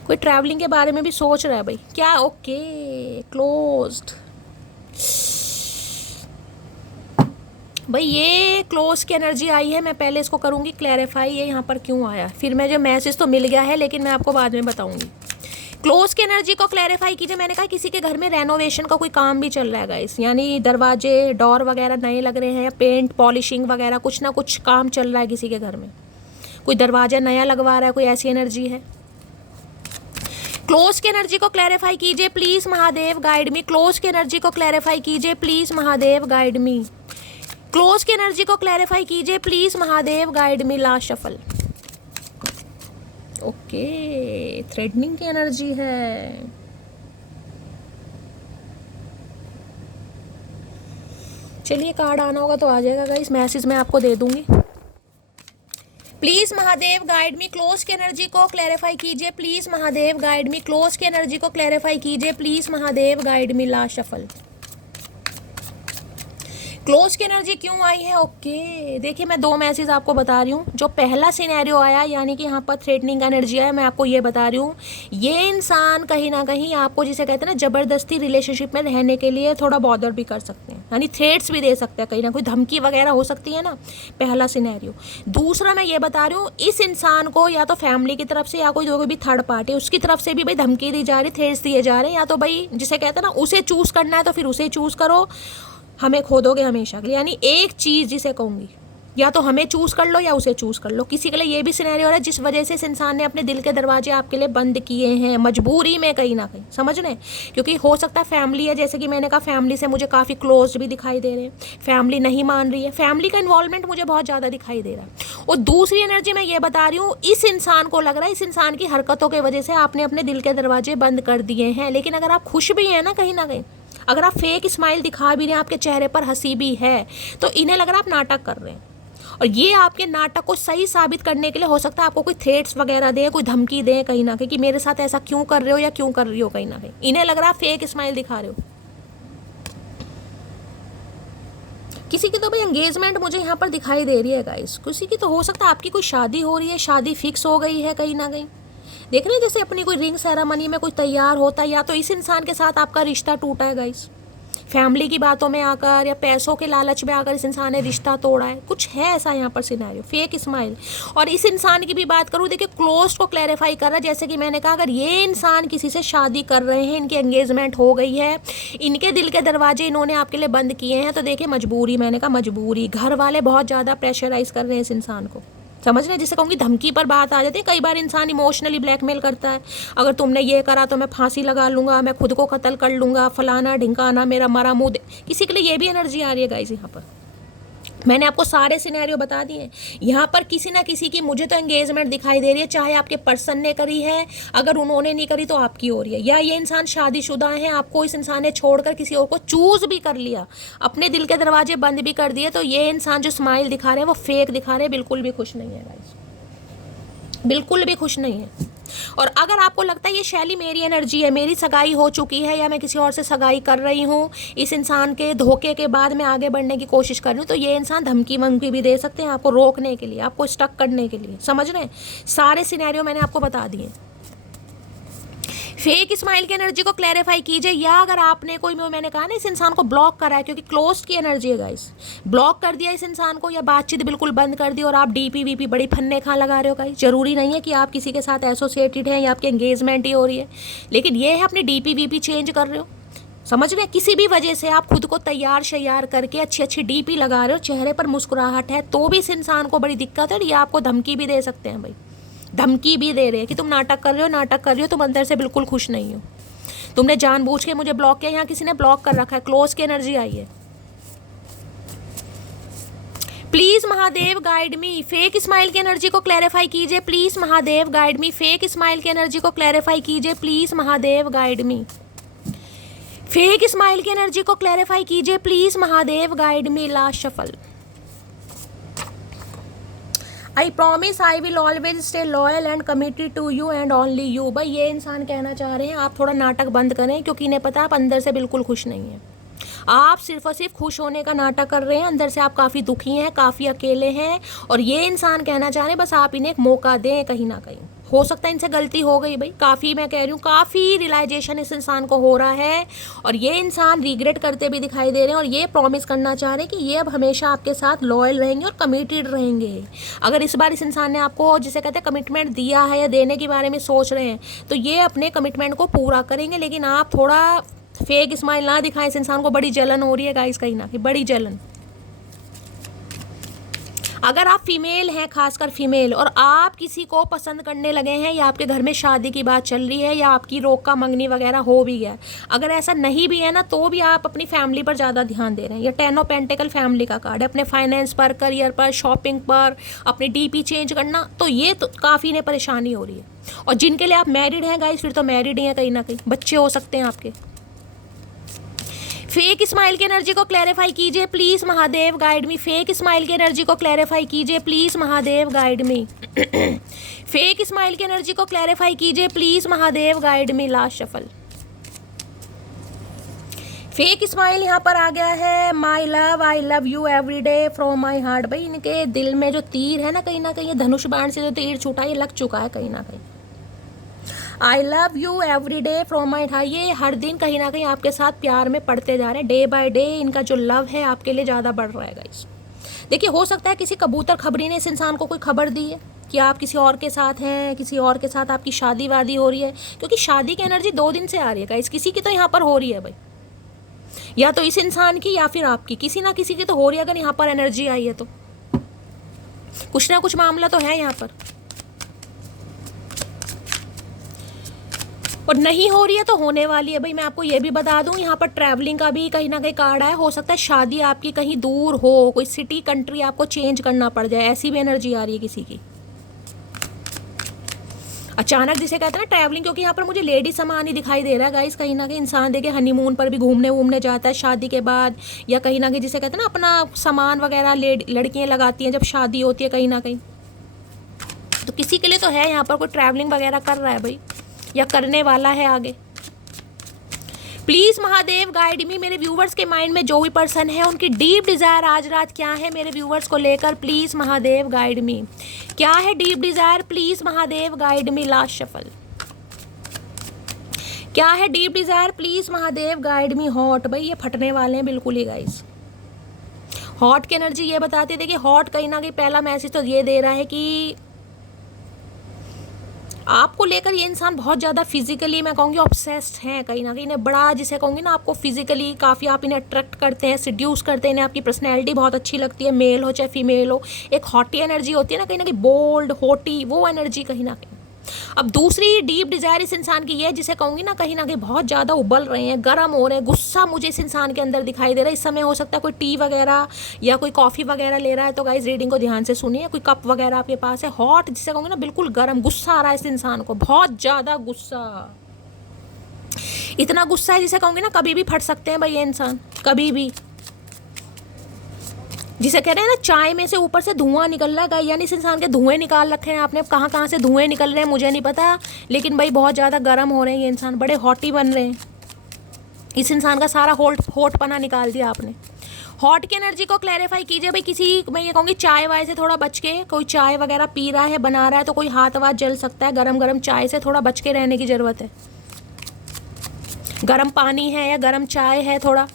कोई ट्रैवलिंग के बारे में भी सोच रहा है भाई, क्या? ओके, क्लोज्ड भाई, ये क्लोज की एनर्जी आई है। मैं पहले इसको करूँगी क्लैरिफाई, ये यहाँ पर क्यों आया, फिर मैं जो मैसेज तो मिल गया है, लेकिन मैं आपको बाद में बताऊँगी। क्लोज की एनर्जी को क्लैरिफाई कीजिए। मैंने कहा किसी के घर में रेनोवेशन का कोई काम भी चल रहा है गाइस, यानी दरवाजे, डोर वगैरह नए लग रहे हैं, या पेंट पॉलिशिंग वगैरह कुछ ना कुछ काम चल रहा है किसी के घर में, कोई दरवाजा नया लगवा रहा है, कोई ऐसी एनर्जी है। क्लोज की एनर्जी को क्लैरिफाई कीजिए please Mahadev guide me. Close की एनर्जी को क्लैरिफाई कीजिए please Mahadev guide me. Close की एनर्जी को क्लैरिफाई कीजिए please Mahadev guide me. Last shuffle. Okay, threatening की एनर्जी है। चलिए कार्ड आना होगा तो आ जाएगा गाइस, मैसेज मैं आपको दे दूंगी। Please Mahadev guide me, close की एनर्जी को क्लैरिफाई कीजिए। Please Mahadev guide me, close की एनर्जी को क्लैरिफाई कीजिए। Please Mahadev guide me. Last shuffle, close की एनर्जी क्यों आई है? ओके देखिए, मैं 2 मैसेज आपको बता रही हूँ। जो पहला सिनेरियो आया यानी कि यहाँ पर थ्रेटनिंग का एनर्जी आया, मैं आपको ये बता रही हूँ, ये इंसान कहीं ना कहीं आपको जिसे कहते हैं ना जबरदस्ती रिलेशनशिप में रहने के लिए थोड़ा बॉदर भी कर सकते हैं, यानी थ्रेट्स भी दे सकते हैं, कहीं ना कोई धमकी वगैरह हो सकती है ना, पहला सिनेरियो। दूसरा मैं ये बता रही हूँ, इस इंसान को या तो फैमिली की तरफ से या कोई भी थर्ड पार्टी उसकी तरफ से भी भाई धमकी दी जा रही, थ्रेट्स दिए जा रहे हैं, या तो भाई जिसे कहते हैं ना उसे चूज करना है तो फिर उसे चूज करो, हमें खो दोगे हमेशा के लिए। यानी एक चीज़ जिसे कहूँगी, या तो हमें चूज़ कर लो या उसे चूज़ कर लो। किसी के लिए ये भी सिनेरियो हो रहा है जिस वजह से इस इंसान ने अपने दिल के दरवाजे आपके लिए बंद किए हैं, मजबूरी में कहीं ना कहीं, समझ रहे हैं? क्योंकि हो सकता है फैमिली है, जैसे कि मैंने कहा फैमिली से मुझे काफ़ी क्लोज भी दिखाई दे रहे हैं, फैमिली नहीं मान रही है, फैमिली का इन्वॉल्वमेंट मुझे बहुत ज़्यादा दिखाई दे रहा है। और दूसरी एनर्जी मैं ये बता रही हूँ, इस इंसान को लग रहा है इस इंसान की हरकतों की वजह से आपने अपने दिल के दरवाजे बंद कर दिए हैं। लेकिन अगर आप खुश भी हैं ना कहीं ना कहीं, अगर आप फेक स्माइल दिखा भी रहे हैं, आपके चेहरे पर हंसी भी है, तो इन्हें लग रहा है आप नाटक कर रहे हैं। और ये आपके नाटक को सही साबित करने के लिए हो सकता है आपको कोई थ्रेट्स वगैरह दें, कोई धमकी दें कहीं ना कहीं कि मेरे साथ ऐसा क्यों कर रहे हो या क्यों कर रही हो, कहीं ना कहीं इन्हें लग रहा है फेक स्माइल दिखा रहे हो। किसी की तो भाई एंगेजमेंट मुझे यहाँ पर दिखाई दे रही है गाइस, किसी की तो हो सकता है आपकी कोई शादी हो रही है, शादी फिक्स हो गई है कहीं ना कहीं। देख रहे हैं जैसे अपनी कोई रिंग सेरेमनी में कोई तैयार होता है, या तो इस इंसान के साथ आपका रिश्ता टूटा है गाइस, फैमिली की बातों में आकर या पैसों के लालच में आकर इस इंसान ने रिश्ता तोड़ा है, कुछ है ऐसा यहाँ पर सिनेरियो, फेक स्माइल। और इस इंसान की भी बात करूँ, देखिए क्लोज को क्लैरिफाई कर रहा है, जैसे कि मैंने कहा अगर ये इंसान किसी से शादी कर रहे हैं, इनकी एंगेजमेंट हो गई है, इनके दिल के दरवाजे इन्होंने आपके लिए बंद किए हैं, तो देखिए मजबूरी, मैंने कहा मजबूरी, घर वाले बहुत ज़्यादा प्रेशराइज कर रहे हैं इस इंसान को, समझ रहे हैं? जिसे कहूँगी धमकी पर बात आ जाती है, कई बार इंसान इमोशनली ब्लैकमेल करता है, अगर तुमने ये करा तो मैं फांसी लगा लूँगा, मैं खुद को कत्ल कर लूँगा, फलाना ढिंकाना, मेरा मरा मुँह। किसी के लिए ये भी एनर्जी आ रही है गाइस यहाँ पर। मैंने आपको सारे सिनेरियो बता दिए। यहाँ पर किसी ना किसी की मुझे तो एंगेजमेंट दिखाई दे रही है, चाहे आपके पर्सन ने करी है, अगर उन्होंने नहीं करी तो आपकी हो रही है, या ये इंसान शादीशुदा है, आपको इस इंसान ने छोड़कर किसी और को चूज भी कर लिया, अपने दिल के दरवाजे बंद भी कर दिए, तो ये इंसान जो स्माइल दिखा रहे हैं वो फेक दिखा रहे हैं, बिल्कुल भी खुश नहीं है गाइस, बिल्कुल भी खुश नहीं है। और अगर आपको लगता है ये शैली मेरी एनर्जी है, मेरी सगाई हो चुकी है या मैं किसी और से सगाई कर रही हूँ, इस इंसान के धोखे के बाद मैं आगे बढ़ने की कोशिश कर रही हूँ, तो ये इंसान धमकी वमकी भी दे सकते हैं आपको रोकने के लिए, आपको स्टक करने के लिए, समझ रहे हैं? सारे सिनेरियो मैंने आपको बता दिए। फेक स्माइल की एनर्जी को क्लैरिफाई कीजिए, या अगर आपने कोई, मैंने कहा ना इस इंसान को ब्लॉक करा है, क्योंकि क्लोज की एनर्जी है गाइस, ब्लॉक कर दिया इस इंसान को या बातचीत बिल्कुल बंद कर दी, और आप डीपी वीपी बड़ी फन्ने खा लगा रहे हो गाइस। जरूरी नहीं है कि आप किसी के साथ एसोसिएटेड हैं या आपकी एंगेजमेंट ही हो रही है, लेकिन ये है अपनी डीपी वीपी चेंज कर रहे हो, समझ रहे हैं? किसी भी वजह से आप खुद को तैयार शैयार करके अच्छी अच्छी डीपी लगा रहे हो, चेहरे पर मुस्कुराहट है, तो भी इस इंसान को बड़ी दिक्कत है, और ये आपको धमकी भी दे सकते हैं भाई, धमकी भी दे रहे हैं कि तुम नाटक कर रहे हो, नाटक कर रही हो, तुम अंदर से बिल्कुल खुश नहीं हो, तुमने जानबूझ के मुझे ब्लॉक किया, यहाँ किसी ने ब्लॉक कर रखा है, क्लोज की एनर्जी आई है। Please Mahadev guide me, fake smile की एनर्जी को क्लैरिफाई कीजिए। Please Mahadev guide me, fake smile की एनर्जी को क्लैरिफाई कीजिए। Please Mahadev guide me, fake smile की एनर्जी को क्लैरिफाई कीजिए। Please Mahadev guide me. Last shuffle, I promise I will always stay loyal and committed to you and only you. भाई ये इंसान कहना चाह रहे हैं आप थोड़ा नाटक बंद करें, क्योंकि इन्हें पता है आप अंदर से बिल्कुल खुश नहीं है, आप सिर्फ और सिर्फ खुश होने का नाटक कर रहे हैं, अंदर से आप काफ़ी दुखी हैं, काफ़ी अकेले हैं, और ये इंसान कहना चाह रहे हैं बस आप इन्हें एक मौका दें। कहीं ना कहीं हो सकता है इनसे गलती हो गई भाई, काफ़ी, मैं कह रही हूँ काफ़ी रियलाइजेशन इस इंसान को हो रहा है, और ये इंसान रिग्रेट करते भी दिखाई दे रहे हैं, और ये प्रॉमिस करना चाह रहे हैं कि ये अब हमेशा आपके साथ लॉयल रहेंगे और कमिटेड रहेंगे। अगर इस बार इस इंसान ने आपको जिसे कहते हैं कमिटमेंट दिया है या देने के बारे में सोच रहे हैं, तो ये अपने कमिटमेंट को पूरा करेंगे, लेकिन आप थोड़ा फेक स्माइल ना दिखाएं। इस इंसान को बड़ी जलन हो रही है गाइस, कहीं ना कहीं बड़ी जलन। अगर आप फीमेल हैं, खासकर फीमेल, और आप किसी को पसंद करने लगे हैं, या आपके घर में शादी की बात चल रही है, या आपकी रोका मंगनी वगैरह हो भी गया, अगर ऐसा नहीं भी है ना, तो भी आप अपनी फैमिली पर ज़्यादा ध्यान दे रहे हैं, ये 10 ऑफ पेंटिकल फैमिली का कार्ड है, अपने फाइनेंस पर, करियर पर, शॉपिंग पर, अपनी डीपी चेंज करना, तो ये तो काफ़ी ने परेशानी हो रही है। और जिनके लिए आप मैरिड हैं गाइस, फिर तो मैरिड ही हैं, कहीं ना कहीं बच्चे हो सकते हैं आपके। फेक स्माइल की एनर्जी को क्लैरिफाई कीजिए please Mahadev guide me. Fake smile की एनर्जी को क्लैरिफाई कीजिए please Mahadev guide me. Fake smile की एनर्जी को क्लैरिफाई कीजिए please Mahadev guide me. Last shuffle. Fake smile यहाँ पर आ गया है। My love, I love you every day from my heart. भाई इनके दिल में जो तीर है ना, कहीं ना कहीं धनुष बाण से जो तीर छूटा ये लग चुका है कहीं ना कहीं। I love you every day from my heart, ये हर दिन कहीं ना कहीं आपके साथ प्यार में पड़ते जा रहे हैं। डे बाय डे इनका जो लव है आपके लिए ज़्यादा बढ़ रहा है गाइस। देखिए हो सकता है किसी कबूतर खबरी ने इस इंसान को कोई खबर दी है कि आप किसी और के साथ हैं, किसी और के साथ आपकी शादी वादी हो रही है, क्योंकि शादी की एनर्जी 2 दिन से आ रही है गाइस। किसी की तो यहाँ पर हो रही है भाई, या तो इस इंसान की या फिर आपकी, किसी ना किसी की तो हो रही है। अगर यहाँ पर एनर्जी आई है तो कुछ ना कुछ मामला तो है यहाँ पर, और नहीं हो रही है तो होने वाली है भाई। मैं आपको ये भी बता दूं, यहाँ पर ट्रैवलिंग का भी कहीं ना कहीं कार्ड है। हो सकता है शादी आपकी कहीं दूर हो, कोई सिटी कंट्री आपको चेंज करना पड़ जाए, ऐसी भी एनर्जी आ रही है किसी की अचानक, जिसे कहते हैं ना ट्रैवलिंग। क्योंकि यहाँ पर मुझे लेडी सामान ही दिखाई दे रहा है गाइस। कहीं ना कहीं इंसान देखिए हनीमून पर भी घूमने वूमने जाता है शादी के बाद, या कहीं ना कहीं जिसे कहते हैं ना अपना सामान वगैरह लड़कियाँ लगाती हैं जब शादी होती है कहीं ना कहीं। तो किसी के लिए तो है यहाँ पर कोई ट्रैवलिंग वगैरह कर रहा है भाई, या करने वाला है आगे। प्लीज महादेव गाइड मी। मेरे व्यूवर्स के माइंड में जो भी पर्सन है उनकी डीप डिजायर आज रात क्या है मेरे व्यूवर्स को लेकर, प्लीज महादेव गाइड मी। क्या है deep Dzire, please Mahadev guide me. Last shuffle. क्या है deep Dzire, please Mahadev guide me. Hot, भाई ये फटने वाले हैं बिल्कुल ही गाइस। हॉट की एनर्जी ये बताती है, देखिए हॉट कहीं ना कहीं पहला मैसेज तो ये दे रहा है कि आपको लेकर ये इंसान बहुत ज़्यादा फिजिकली मैं कहूँगी ऑब्सेस्ड हैं कहीं ना कहीं। इन्हें बड़ा जिसे कहूँगी ना आपको फिजिकली काफ़ी आप इन्हें अट्रैक्ट करते हैं, सिड्यूस करते हैं। इन्हें आपकी पर्सनैलिटी बहुत अच्छी लगती है, मेल हो चाहे फीमेल हो। एक हॉटी एनर्जी होती है ना कहीं बोल्ड हॉटी, वो एनर्जी कहीं ना कहीं। अब दूसरी डीप डिजायर इस इंसान की है जिसे कहूँगी ना कहीं बहुत ज़्यादा उबल रहे हैं, गर्म हो रहे हैं, गुस्सा मुझे इस इंसान के अंदर दिखाई दे रहा है इस समय। हो सकता है कोई टी वगैरह या कोई कॉफ़ी वगैरह ले रहा है, तो गाइस रीडिंग को ध्यान से सुनिए। कोई कप वगैरह आपके पास है। हॉट जिसे कहूँगी ना बिल्कुल गर्म, गुस्सा आ रहा है इस इंसान को, बहुत ज़्यादा गुस्सा। इतना गुस्सा है जिसे कहूँगी ना कभी भी फट सकते हैं भाई ये इंसान, कभी भी। जिसे कह रहे हैं ना चाय में से ऊपर से धुआं निकल रहा है, यानी इस इंसान के धुएं निकाल रखे हैं आपने। कहाँ कहाँ से धुएं निकल रहे हैं मुझे नहीं पता, लेकिन भाई बहुत ज़्यादा गर्म हो रहे हैं ये इंसान, बड़े हॉटी बन रहे हैं। इस इंसान का सारा हॉटपना निकाल दिया आपने। हॉट की एनर्जी को क्लैरिफाई कीजिए भाई। किसी मैं ये कहूँगी चाय वाय से थोड़ा बच के, कोई चाय वगैरह पी रहा है, बना रहा है, तो कोई हाथ वाथ जल सकता है। गरम गरम चाय से थोड़ा बच के रहने की ज़रूरत है। गरम पानी है या गरम चाय है थोड़ा।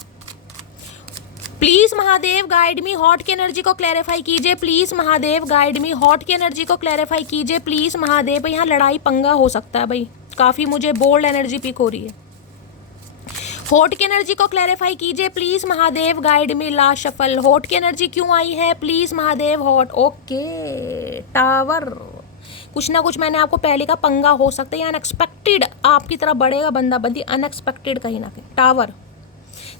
Please Mahadev guide me. Hot की एनर्जी को क्लैरिफाई कीजिए please Mahadev guide me. Hot की एनर्जी को क्लैरिफाई कीजिए प्लीज महादेव। यहाँ लड़ाई पंगा हो सकता है भाई, काफ़ी मुझे बोल्ड एनर्जी पिक हो रही है। हॉट की एनर्जी को क्लैरिफाई कीजिए please Mahadev guide me. Last shuffle. Hot की एनर्जी क्यों आई है please Mahadev. Hot, okay. Tower, कुछ ना कुछ मैंने आपको पहले का पंगा हो सकता है, या अनएक्सपेक्टेड आपकी तरफ बढ़ेगा बंदा बंदी, अनएक्सपेक्टेड कहीं ना कहीं। टावर,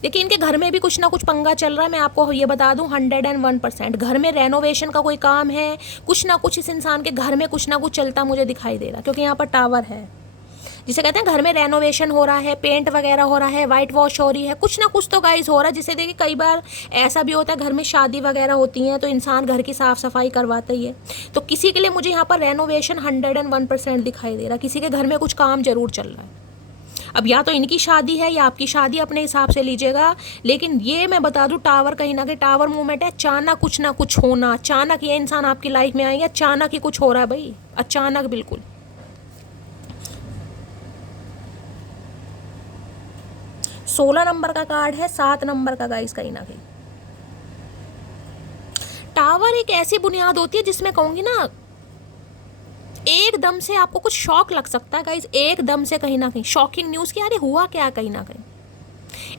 देखिए इनके घर में भी कुछ ना कुछ पंगा चल रहा है। मैं आपको ये बता दूं 101%। घर में रेनोवेशन का कोई काम है, कुछ ना कुछ इस इंसान के घर में कुछ ना कुछ चलता मुझे दिखाई दे रहा, क्योंकि यहाँ पर टावर है जिसे कहते हैं घर में रेनोवेशन हो रहा है, पेंट वगैरह हो रहा है, वाइट वॉश हो रही है, कुछ ना कुछ तो गाइस हो रहा है। जिसे देखिए कई बार ऐसा भी होता है घर में शादी वगैरह होती हैं तो इंसान घर की साफ़ सफाई करवाता ही है। तो किसी के लिए मुझे यहाँ पर रेनोवेशन 101% दिखाई दे रहा है। किसी के घर में कुछ काम जरूर चल रहा है। अब या तो इनकी शादी है या आपकी शादी, अपने हिसाब से लीजिएगा। लेकिन ये मैं बता दूं टावर कहीं ना कहीं टावर मूवमेंट है। अचानक कुछ ना कुछ होना, अचानक ये इंसान आपकी लाइफ में आएंगे, अचानक ही कुछ हो रहा है भाई, अचानक बिल्कुल। सोलह नंबर का कार्ड है, 7 नंबर का गाइस कहीं ना कहीं। टावर एक ऐसी बुनियाद होती है जिसमें कहूँगी ना एकदम से आपको कुछ शॉक लग सकता है गाइस, एकदम से कहीं ना कहीं शॉकिंग न्यूज़ कि अरे हुआ क्या, कहीं ना कहीं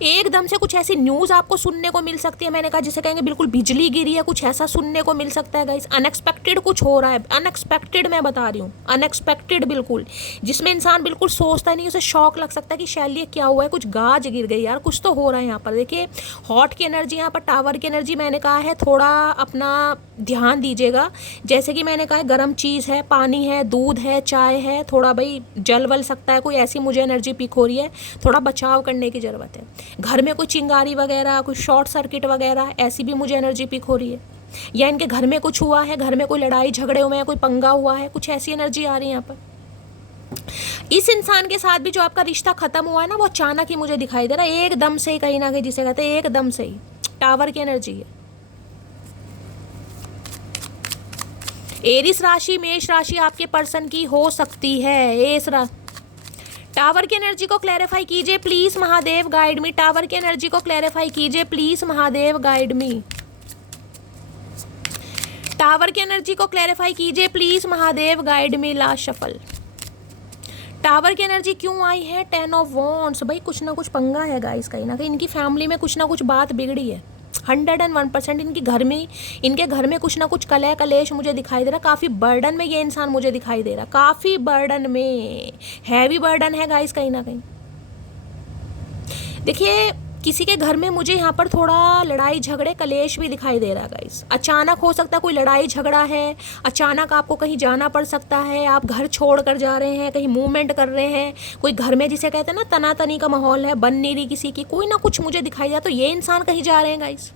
एकदम से कुछ ऐसी न्यूज़ आपको सुनने को मिल सकती है। मैंने कहा जिसे कहेंगे बिल्कुल बिजली गिरी है, कुछ ऐसा सुनने को मिल सकता है गाइस। अनएक्सपेक्टेड कुछ हो रहा है, अनएक्सपेक्टेड मैं बता रही हूँ, अनएक्सपेक्टेड बिल्कुल, जिसमें इंसान बिल्कुल सोचता नहीं, उसे शॉक लग सकता है कि शैली क्या हुआ है, कुछ गाज गिर गई यार, कुछ तो हो रहा है यहाँ पर। देखिए हॉट की एनर्जी, यहाँ पर टावर की एनर्जी, मैंने कहा है थोड़ा अपना ध्यान दीजिएगा। जैसे कि मैंने कहा गर्म चीज़ है, पानी है, दूध है, चाय है, थोड़ा भाई जल वल सकता है, कोई ऐसी मुझे एनर्जी पिक हो रही है, थोड़ा बचाव करने की ज़रूरत है। घर में कोई चिंगारी वगैरह, कोई शॉर्ट सर्किट वगैरह, ऐसी भी मुझे एनर्जी पिक हो रही है। या इनके घर में कुछ हुआ है, घर में कोई लड़ाई झगड़े हुए हैं, कोई पंगा हुआ है, कुछ ऐसी एनर्जी आ रही है यहाँ पर। इस इंसान के साथ भी जो आपका रिश्ता खत्म हुआ है ना, वो अचानक ही मुझे दिखाई दे रहा है, एकदम से ही, कहीं ना कहीं जिसे कहते हैं एकदम से ही। टावर की एनर्जी है। एरिस राशि, मेष राशि आपके पर्सन की हो सकती है। एस राशि। टावर की एनर्जी को क्लैरिफाई कीजिए please Mahadev, guide me. Tower की एनर्जी को क्लैरिफाई कीजिए please Mahadev, guide me. Tower की एनर्जी को क्लैरिफाई कीजिए please Mahadev, guide me. Last shuffle. Tower की एनर्जी क्यों आई है? 10 ऑफ वॉन्ड्स। भाई कुछ ना कुछ पंगा है गाइस, कहीं ना कहीं इनकी फैमिली में कुछ ना कुछ बात बिगड़ी है। 101% इनके घर में कुछ ना कुछ कलह कलेश मुझे दिखाई दे रहा। काफ़ी बर्डन में ये इंसान मुझे दिखाई दे रहा, काफ़ी बर्डन में, हैवी बर्डन है गाइस कहीं ना कहीं। देखिए किसी के घर में मुझे यहाँ पर थोड़ा लड़ाई झगड़े कलेश भी दिखाई दे रहा है गाइस। अचानक हो सकता है कोई लड़ाई झगड़ा है, अचानक आपको कहीं जाना पड़ सकता है, आप घर छोड़ कर जा रहे हैं, कहीं मूवमेंट कर रहे हैं, कोई घर में जिसे कहते हैं ना तनातनी का माहौल है, बन नहीं रही किसी की, कोई ना कुछ मुझे दिखाई दिया। तो ये इंसान कहीं जा रहे हैं गाइस।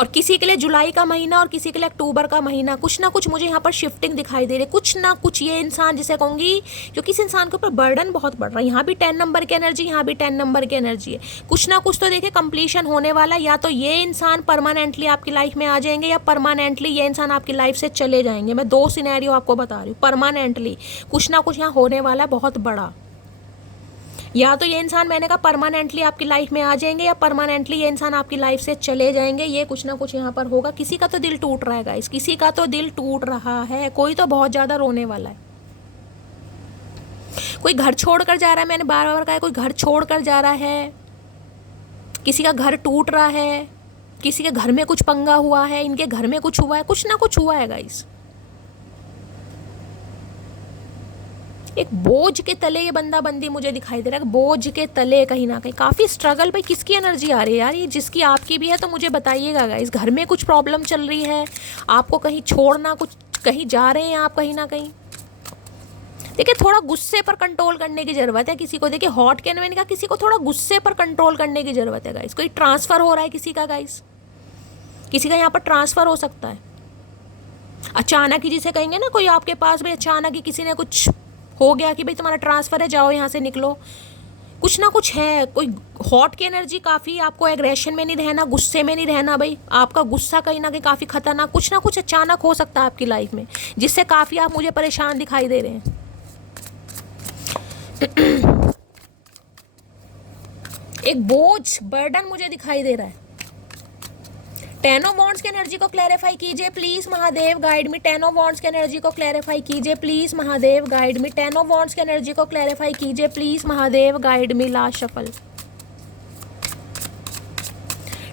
और किसी के लिए जुलाई का महीना और किसी के लिए अक्टूबर का महीना, कुछ ना कुछ मुझे यहाँ पर शिफ्टिंग दिखाई दे रही है। कुछ ना कुछ ये इंसान जिसे कहूँगी, क्योंकि इस इंसान के ऊपर बर्डन बहुत बढ़ रहा है। यहाँ भी 10 नंबर की एनर्जी, यहाँ भी 10 नंबर की एनर्जी है। कुछ ना कुछ तो देखिए कंप्लीशन होने वाला। या तो ये इंसान परमानेंटली आपकी लाइफ में आ जाएंगे, या परमानेंटली ये इंसान आपकी लाइफ से चले जाएंगे। मैं 2 सिनेरियो आपको बता रही हूँ। परमानेंटली कुछ ना कुछ यहाँ होने वाला है बहुत बड़ा। या तो ये इंसान, मैंने कहा, परमानेंटली आपकी लाइफ में आ जाएंगे, या परमानेंटली ये इंसान आपकी लाइफ से चले जाएंगे। ये कुछ ना कुछ यहाँ पर होगा। किसी का तो दिल टूट रहा है गाइस, किसी का तो दिल टूट रहा है। कोई तो बहुत ज़्यादा रोने वाला है। कोई घर छोड़ कर जा रहा है, मैंने बार बार कहा, कोई घर छोड़ कर जा रहा है, किसी का घर टूट रहा है, किसी के घर में कुछ पंगा हुआ है, इनके घर में कुछ हुआ है, कुछ ना कुछ हुआ है गाइस। एक बोझ के तले ये बंदा बंदी मुझे दिखाई दे रहा है, बोझ के तले कहीं ना कहीं काफ़ी स्ट्रगल। भाई किसकी एनर्जी आ रही है यार? ये जिसकी आपकी भी है तो मुझे बताइएगा गाइस। घर में कुछ प्रॉब्लम चल रही है, आपको कहीं छोड़ना, कुछ कहीं जा रहे हैं आप कहीं ना कहीं। देखिए थोड़ा गुस्से पर कंट्रोल करने की ज़रूरत है किसी को। देखिए हॉट कैन, मैंने कहा किसी को थोड़ा गुस्से पर कंट्रोल करने की ज़रूरत है गाइस। कोई ट्रांसफ़र हो रहा है किसी का गाइस, किसी का यहाँ पर ट्रांसफ़र हो सकता है अचानक ही, जिसे कहेंगे ना कोई आपके पास भाई अचानक ही किसी ने कुछ हो गया कि भाई तुम्हारा ट्रांसफ़र है, जाओ यहाँ से निकलो। कुछ ना कुछ है। कोई हॉट की एनर्जी काफ़ी, आपको एग्रेशन में नहीं रहना, गुस्से में नहीं रहना। भाई आपका गुस्सा कहीं ना कहीं काफ़ी खतरनाक, कुछ ना कुछ अचानक हो सकता है आपकी लाइफ में, जिससे काफ़ी आप मुझे परेशान दिखाई दे रहे हैं। एक बोझ, बर्डन मुझे दिखाई दे रहा है। 10 ऑफ वॉन्ड्स की एनर्जी को क्लैरिफाई कीजिए please Mahadev, guide me. 10 of wands की एनर्जी को क्लैरिफाई कीजिए please Mahadev, guide me. 10 of wands की एनर्जी को क्लैरिफाई कीजिए please Mahadev, guide me. Last shuffle.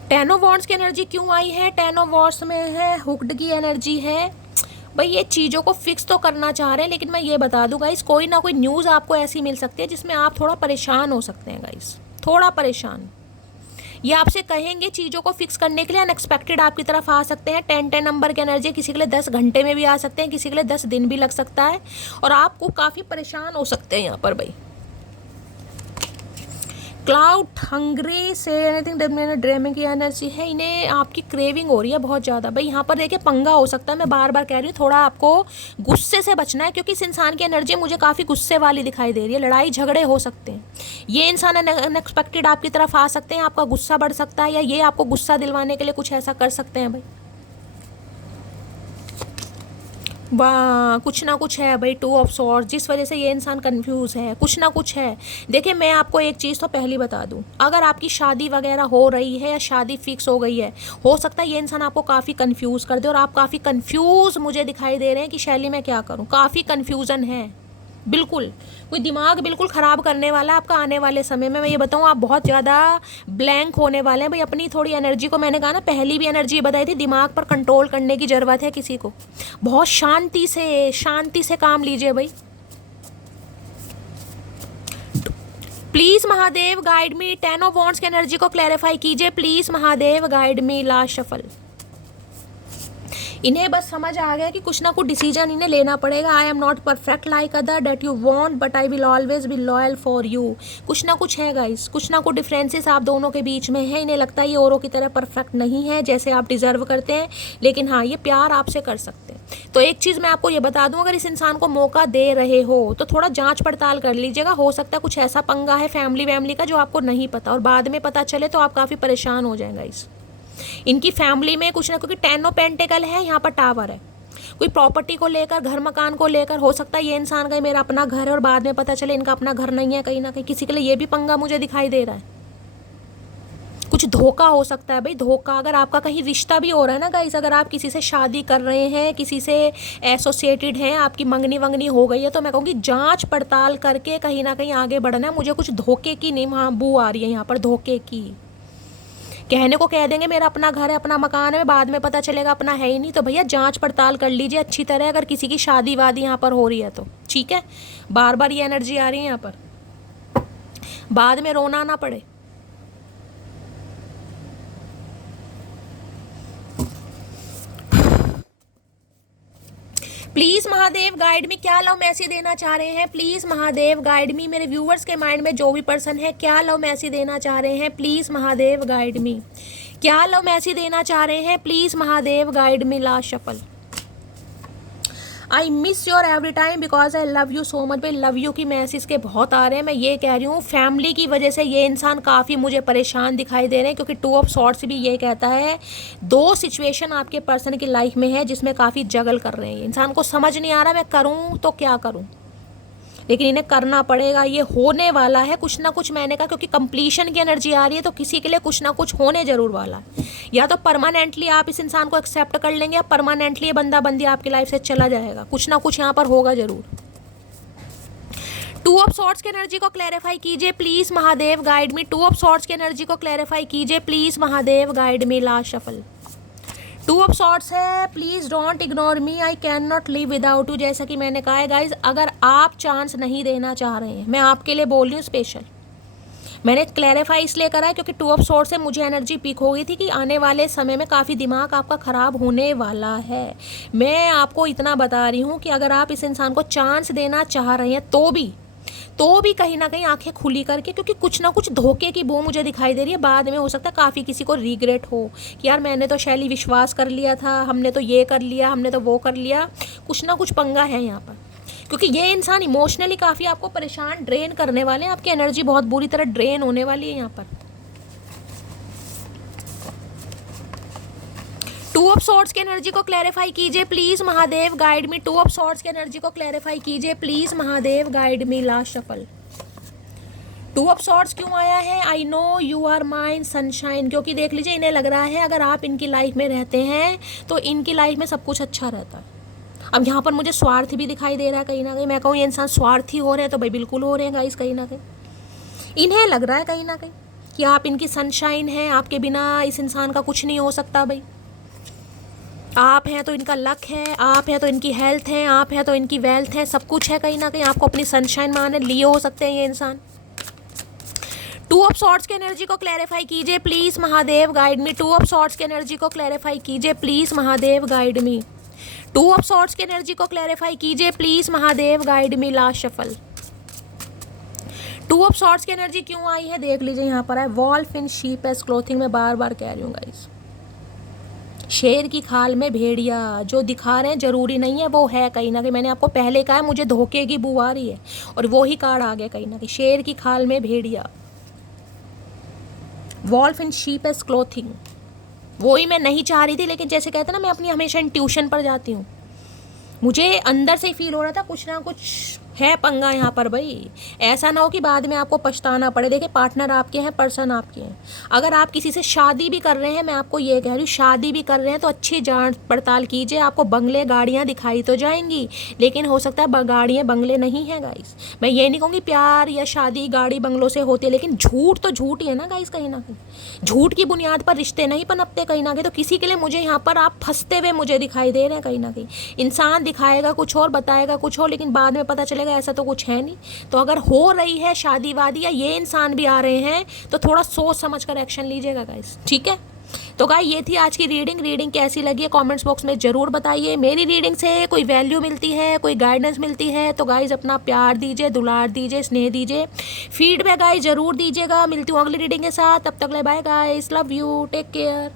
10 of wands की एनर्जी क्यों आई है? 10 ऑफ वॉन्ड्स में है हुक्ड की एनर्जी है। भाई ये चीज़ों को फिक्स तो करना चाह रहे हैं, लेकिन मैं ये बता दूं गाइस, कोई ना कोई न्यूज़ आपको ऐसी मिल सकती है जिसमें आप थोड़ा परेशान हो सकते हैं गाइस, थोड़ा परेशान। ये आपसे कहेंगे चीज़ों को फिक्स करने के लिए, अनएक्सपेक्टेड आपकी तरफ आ सकते हैं। 10 नंबर की एनर्जी किसी के लिए 10 घंटे में भी आ सकते हैं, किसी के लिए 10 दिन भी लग सकता है, और आपको काफ़ी परेशान हो सकते हैं यहाँ पर। भाई cloud hungry say anything dreaming की एनर्जी है, इन्हें आपकी क्रेविंग हो रही है बहुत ज़्यादा। भाई यहाँ पर देखिए पंगा हो सकता है, मैं बार बार कह रही हूँ, थोड़ा आपको गुस्से से बचना है, क्योंकि इस इंसान की एनर्जी मुझे काफ़ी गुस्से वाली दिखाई दे रही है। लड़ाई झगड़े हो सकते हैं, ये इंसान अनएक्सपेक्टेड आपकी तरफ आ सकते हैं, आपका गुस्सा बढ़ सकता है, या ये आपको गुस्सा दिलवाने के लिए कुछ ऐसा कर सकते हैं। भाई वाह, कुछ ना कुछ है भाई। 2 ऑफ स्वॉर्ड्स, जिस वजह से ये इंसान कंफ्यूज है, कुछ ना कुछ है। देखिए मैं आपको एक चीज़ तो पहली बता दूं, अगर आपकी शादी वगैरह हो रही है या शादी फिक्स हो गई है, हो सकता है ये इंसान आपको काफ़ी कंफ्यूज कर दे, और आप काफ़ी कंफ्यूज मुझे दिखाई दे रहे हैं कि शैली मैं क्या करूं। काफ़ी कंफ्यूजन है, बिल्कुल कोई दिमाग बिल्कुल ख़राब करने वाला है आपका आने वाले समय में। मैं ये बताऊं, आप बहुत ज़्यादा ब्लैंक होने वाले हैं। भाई अपनी थोड़ी एनर्जी को, मैंने कहा ना पहली भी एनर्जी बताई थी, दिमाग पर कंट्रोल करने की ज़रूरत है किसी को। बहुत शांति से काम लीजिए भाई। Please Mahadev guide me. 10 of wands की एनर्जी को क्लैरिफाई कीजिए please Mahadev, guide me. Last shuffle. इन्हें बस समझ आ गया कि कुछ ना कुछ डिसीजन इन्हें लेना पड़ेगा। I am not perfect like other date you want but I will always be loyal for you. कुछ ना कुछ है गाइस, कुछ ना कुछ डिफरेंसेस आप दोनों के बीच में है। इन्हें लगता है ये औरों की तरह परफेक्ट नहीं है जैसे आप डिजर्व करते हैं, लेकिन हाँ ये प्यार आपसे कर सकते हैं। तो एक चीज़ मैं आपको ये बता दूं, अगर इस इंसान को मौका दे रहे हो तो थोड़ा जांच पड़ताल कर लीजिएगा। हो सकता है कुछ ऐसा पंगा है फैमिली वैमिली का जो आपको नहीं पता, और बाद में पता चले तो आप काफ़ी परेशान हो जाएंगे गाइस। इनकी फैमिली में कुछ ना, क्योंकि 10 ऑफ पेंटिकल है, यहाँ पर टावर है, कोई प्रॉपर्टी को लेकर, घर मकान को लेकर। हो सकता है ये इंसान का मेरा अपना घर है और बाद में पता चले इनका अपना घर नहीं है। कहीं ना कहीं किसी के लिए ये भी पंगा मुझे दिखाई दे रहा है। कुछ धोखा हो सकता है भाई, धोखा। अगर आपका कहीं रिश्ता भी हो रहा है ना गाइस, अगर आप किसी से शादी कर रहे हैं, किसी से एसोसिएटेड हैं, आपकी मंगनी वंगनी हो गई है, तो मैं कहूँगी जांच पड़ताल करके कहीं ना कहीं आगे बढ़ना है। मुझे कुछ धोखे की नहीं वहाँ बू आ रही है, यहाँ पर धोखे की। कहने को कह देंगे मेरा अपना घर है, अपना मकान है, बाद में पता चलेगा अपना है ही नहीं। तो भैया जांच पड़ताल कर लीजिए अच्छी तरह, अगर किसी की शादी वादी यहाँ पर हो रही है तो ठीक है। बार बार ये एनर्जी आ रही है यहाँ पर, बाद में रोना ना पड़े। प्लीज़ महादेव गाइड मी, क्या लव मैसेज देना चाह रहे हैं? प्लीज़ महादेव गाइड मी। मेरे व्यूवर्स के माइंड में जो भी पर्सन है, क्या लव मैसेज देना चाह रहे हैं? प्लीज़ महादेव गाइड मी। क्या लव मैसेज देना चाह रहे हैं? Please Mahadev guide me. Last shuffle. I miss your every time because I love you so much. भाई लव यू की मैसेज के बहुत आ रहे हैं। मैं ये कह रही हूँ फैमिली की वजह से ये इंसान काफ़ी मुझे परेशान दिखाई दे रहे हैं, क्योंकि 2 ऑफ सॉर्ड्स भी ये कहता है 2 सिचुएशन आपके पर्सन की लाइफ में है जिसमें काफ़ी जगल कर रहे हैं। इंसान को समझ नहीं आ रहा मैं करूँ तो क्या करूँ, लेकिन इन्हें करना पड़ेगा। ये होने वाला है कुछ ना कुछ, मैंने कहा, क्योंकि कंप्लीशन की एनर्जी आ रही है, तो किसी के लिए कुछ ना कुछ होने जरूर वाला है। या तो परमानेंटली आप इस इंसान को एक्सेप्ट कर लेंगे, या परमानेंटली ये बंदा बंदी आपकी लाइफ से चला जाएगा। कुछ ना कुछ यहाँ पर होगा जरूर। 2 ऑफ सॉर्ड्स की एनर्जी को क्लैरिफाई कीजिए please Mahadev guide me. 2 of swords की एनर्जी को क्लैरिफाई कीजिए please Mahadev guide me. Last shuffle. 2 of swords है, please don't ignore me, I can not live without you. जैसा कि मैंने कहा है गाइज, अगर आप चांस नहीं देना चाह रहे हैं, मैं आपके लिए बोल रही हूँ स्पेशल। मैंने क्लैरिफाई इसलिए करा है क्योंकि 2 ऑफ सॉर्ड्स से मुझे एनर्जी पीक हो गई थी कि आने वाले समय में काफ़ी दिमाग आपका ख़राब होने वाला है। मैं आपको इतना बता रही हूँ कि अगर आप इस इंसान को चांस देना चाह रहे हैं तो भी कहीं ना कहीं आंखें खुली करके, क्योंकि कुछ ना कुछ धोखे की बू मुझे दिखाई दे रही है। बाद में हो सकता है काफ़ी किसी को रिग्रेट हो कि यार मैंने तो शैली विश्वास कर लिया था, हमने तो ये कर लिया, हमने तो वो कर लिया। कुछ ना कुछ पंगा है यहाँ पर, क्योंकि ये इंसान इमोशनली काफ़ी आपको परेशान ड्रेन करने वाले हैं। आपकी एनर्जी बहुत बुरी तरह ड्रेन होने वाली है यहाँ पर। 2 ऑफ सॉर्ड्स की एनर्जी को क्लैरिफाई कीजिए please Mahadev guide me. 2 of swords की एनर्जी को क्लैरिफाई कीजिए please Mahadev guide me. Last shuffle. 2 of swords क्यों आया है? I know you are mine sunshine. क्योंकि देख लीजिए, इन्हें लग रहा है अगर आप इनकी लाइफ में रहते हैं तो इनकी लाइफ में सब कुछ अच्छा रहता है। अब यहाँ पर मुझे स्वार्थ भी दिखाई दे रहा है कहीं ना कहीं। मैं कहूँ ये इंसान स्वार्थी हो रहे हैं तो भाई बिल्कुल हो रहे हैं गाइस। कहीं ना कहीं इन्हें लग रहा है कहीं ना कहीं कि आप इनकी सनशाइन हैं, आपके बिना इस इंसान का कुछ नहीं हो सकता। भाई आप हैं तो इनका लक है, आप हैं तो इनकी हेल्थ है, आप हैं तो इनकी वेल्थ है, सब कुछ है। कहीं ना कहीं आपको अपनी सनशाइन माने लिए हो सकते हैं ये इंसान। 2 ऑफ सॉर्ड्स की एनर्जी को क्लैरिफाई कीजिए please Mahadev guide me. 2 of swords की एनर्जी को क्लैरिफाई कीजिए please Mahadev guide me. 2 of swords की एनर्जी को क्लैरिफाई कीजिए please Mahadev guide me. Last shuffle. 2 of swords की एनर्जी क्यों आई है देख लीजिए, यहाँ पर है wolf in sheep as clothing. मैं बार बार कह रही हूँ गाइस, शेर की खाल में भेड़िया। जो दिखा रहे हैं जरूरी नहीं है वो है। कहीं ना कहीं मैंने आपको पहले कहा है मुझे धोखे की बू आ रही है, और वो ही कार्ड आ गया कहीं ना कहीं। शेर की खाल में भेड़िया, wolf in sheep as clothing. वो ही मैं नहीं चाह रही थी, लेकिन जैसे कहते हैं ना, मैं अपनी हमेशा ट्यूशन पर जाती हूँ, मुझे अंदर से ही फील हो रहा था कुछ ना कुछ है पंगा यहाँ पर। भाई ऐसा ना हो कि बाद में आपको पछताना पड़े। देखिए पार्टनर आपके हैं, पर्सन आपके हैं। अगर आप किसी से शादी भी कर रहे हैं, मैं आपको ये कह रही हूँ, शादी भी कर रहे हैं तो अच्छी जांच पड़ताल कीजिए। आपको बंगले गाड़ियाँ दिखाई तो जाएंगी, लेकिन हो सकता है गाड़ियाँ बंगले नहीं हैं गाइस। मैं ये नहीं कहूँगी प्यार या शादी गाड़ी बंगलों से होती है, लेकिन झूठ तो झूठ ही है ना गाइस। कहीं ना कहीं झूठ की बुनियाद पर रिश्ते नहीं पनपते कहीं ना कहीं। तो किसी के लिए मुझे यहाँ पर आप फंसते हुए मुझे दिखाई दे रहे हैं कहीं ना कहीं। इंसान दिखाएगा कुछ और, बताएगा कुछ और, लेकिन बाद में पता चलेगा ऐसा तो कुछ है नहीं। तो अगर हो रही है शादी वादी या ये इंसान भी आ रहे हैं तो थोड़ा सोच समझ कर एक्शन लीजिएगा गाइस, ठीक है। तो गाइस ये थी आज की रीडिंग कैसी लगी है कमेंट्स बॉक्स में ज़रूर बताइए। मेरी रीडिंग से कोई वैल्यू मिलती है, कोई गाइडेंस मिलती है तो गाइस अपना प्यार दीजिए, दुलार दीजिए, स्नेह दीजिए, फीडबैक गाइस ज़रूर दीजिएगा। मिलती हूँ अगली रीडिंग के साथ, तब तक ले bye guys, love you, take care.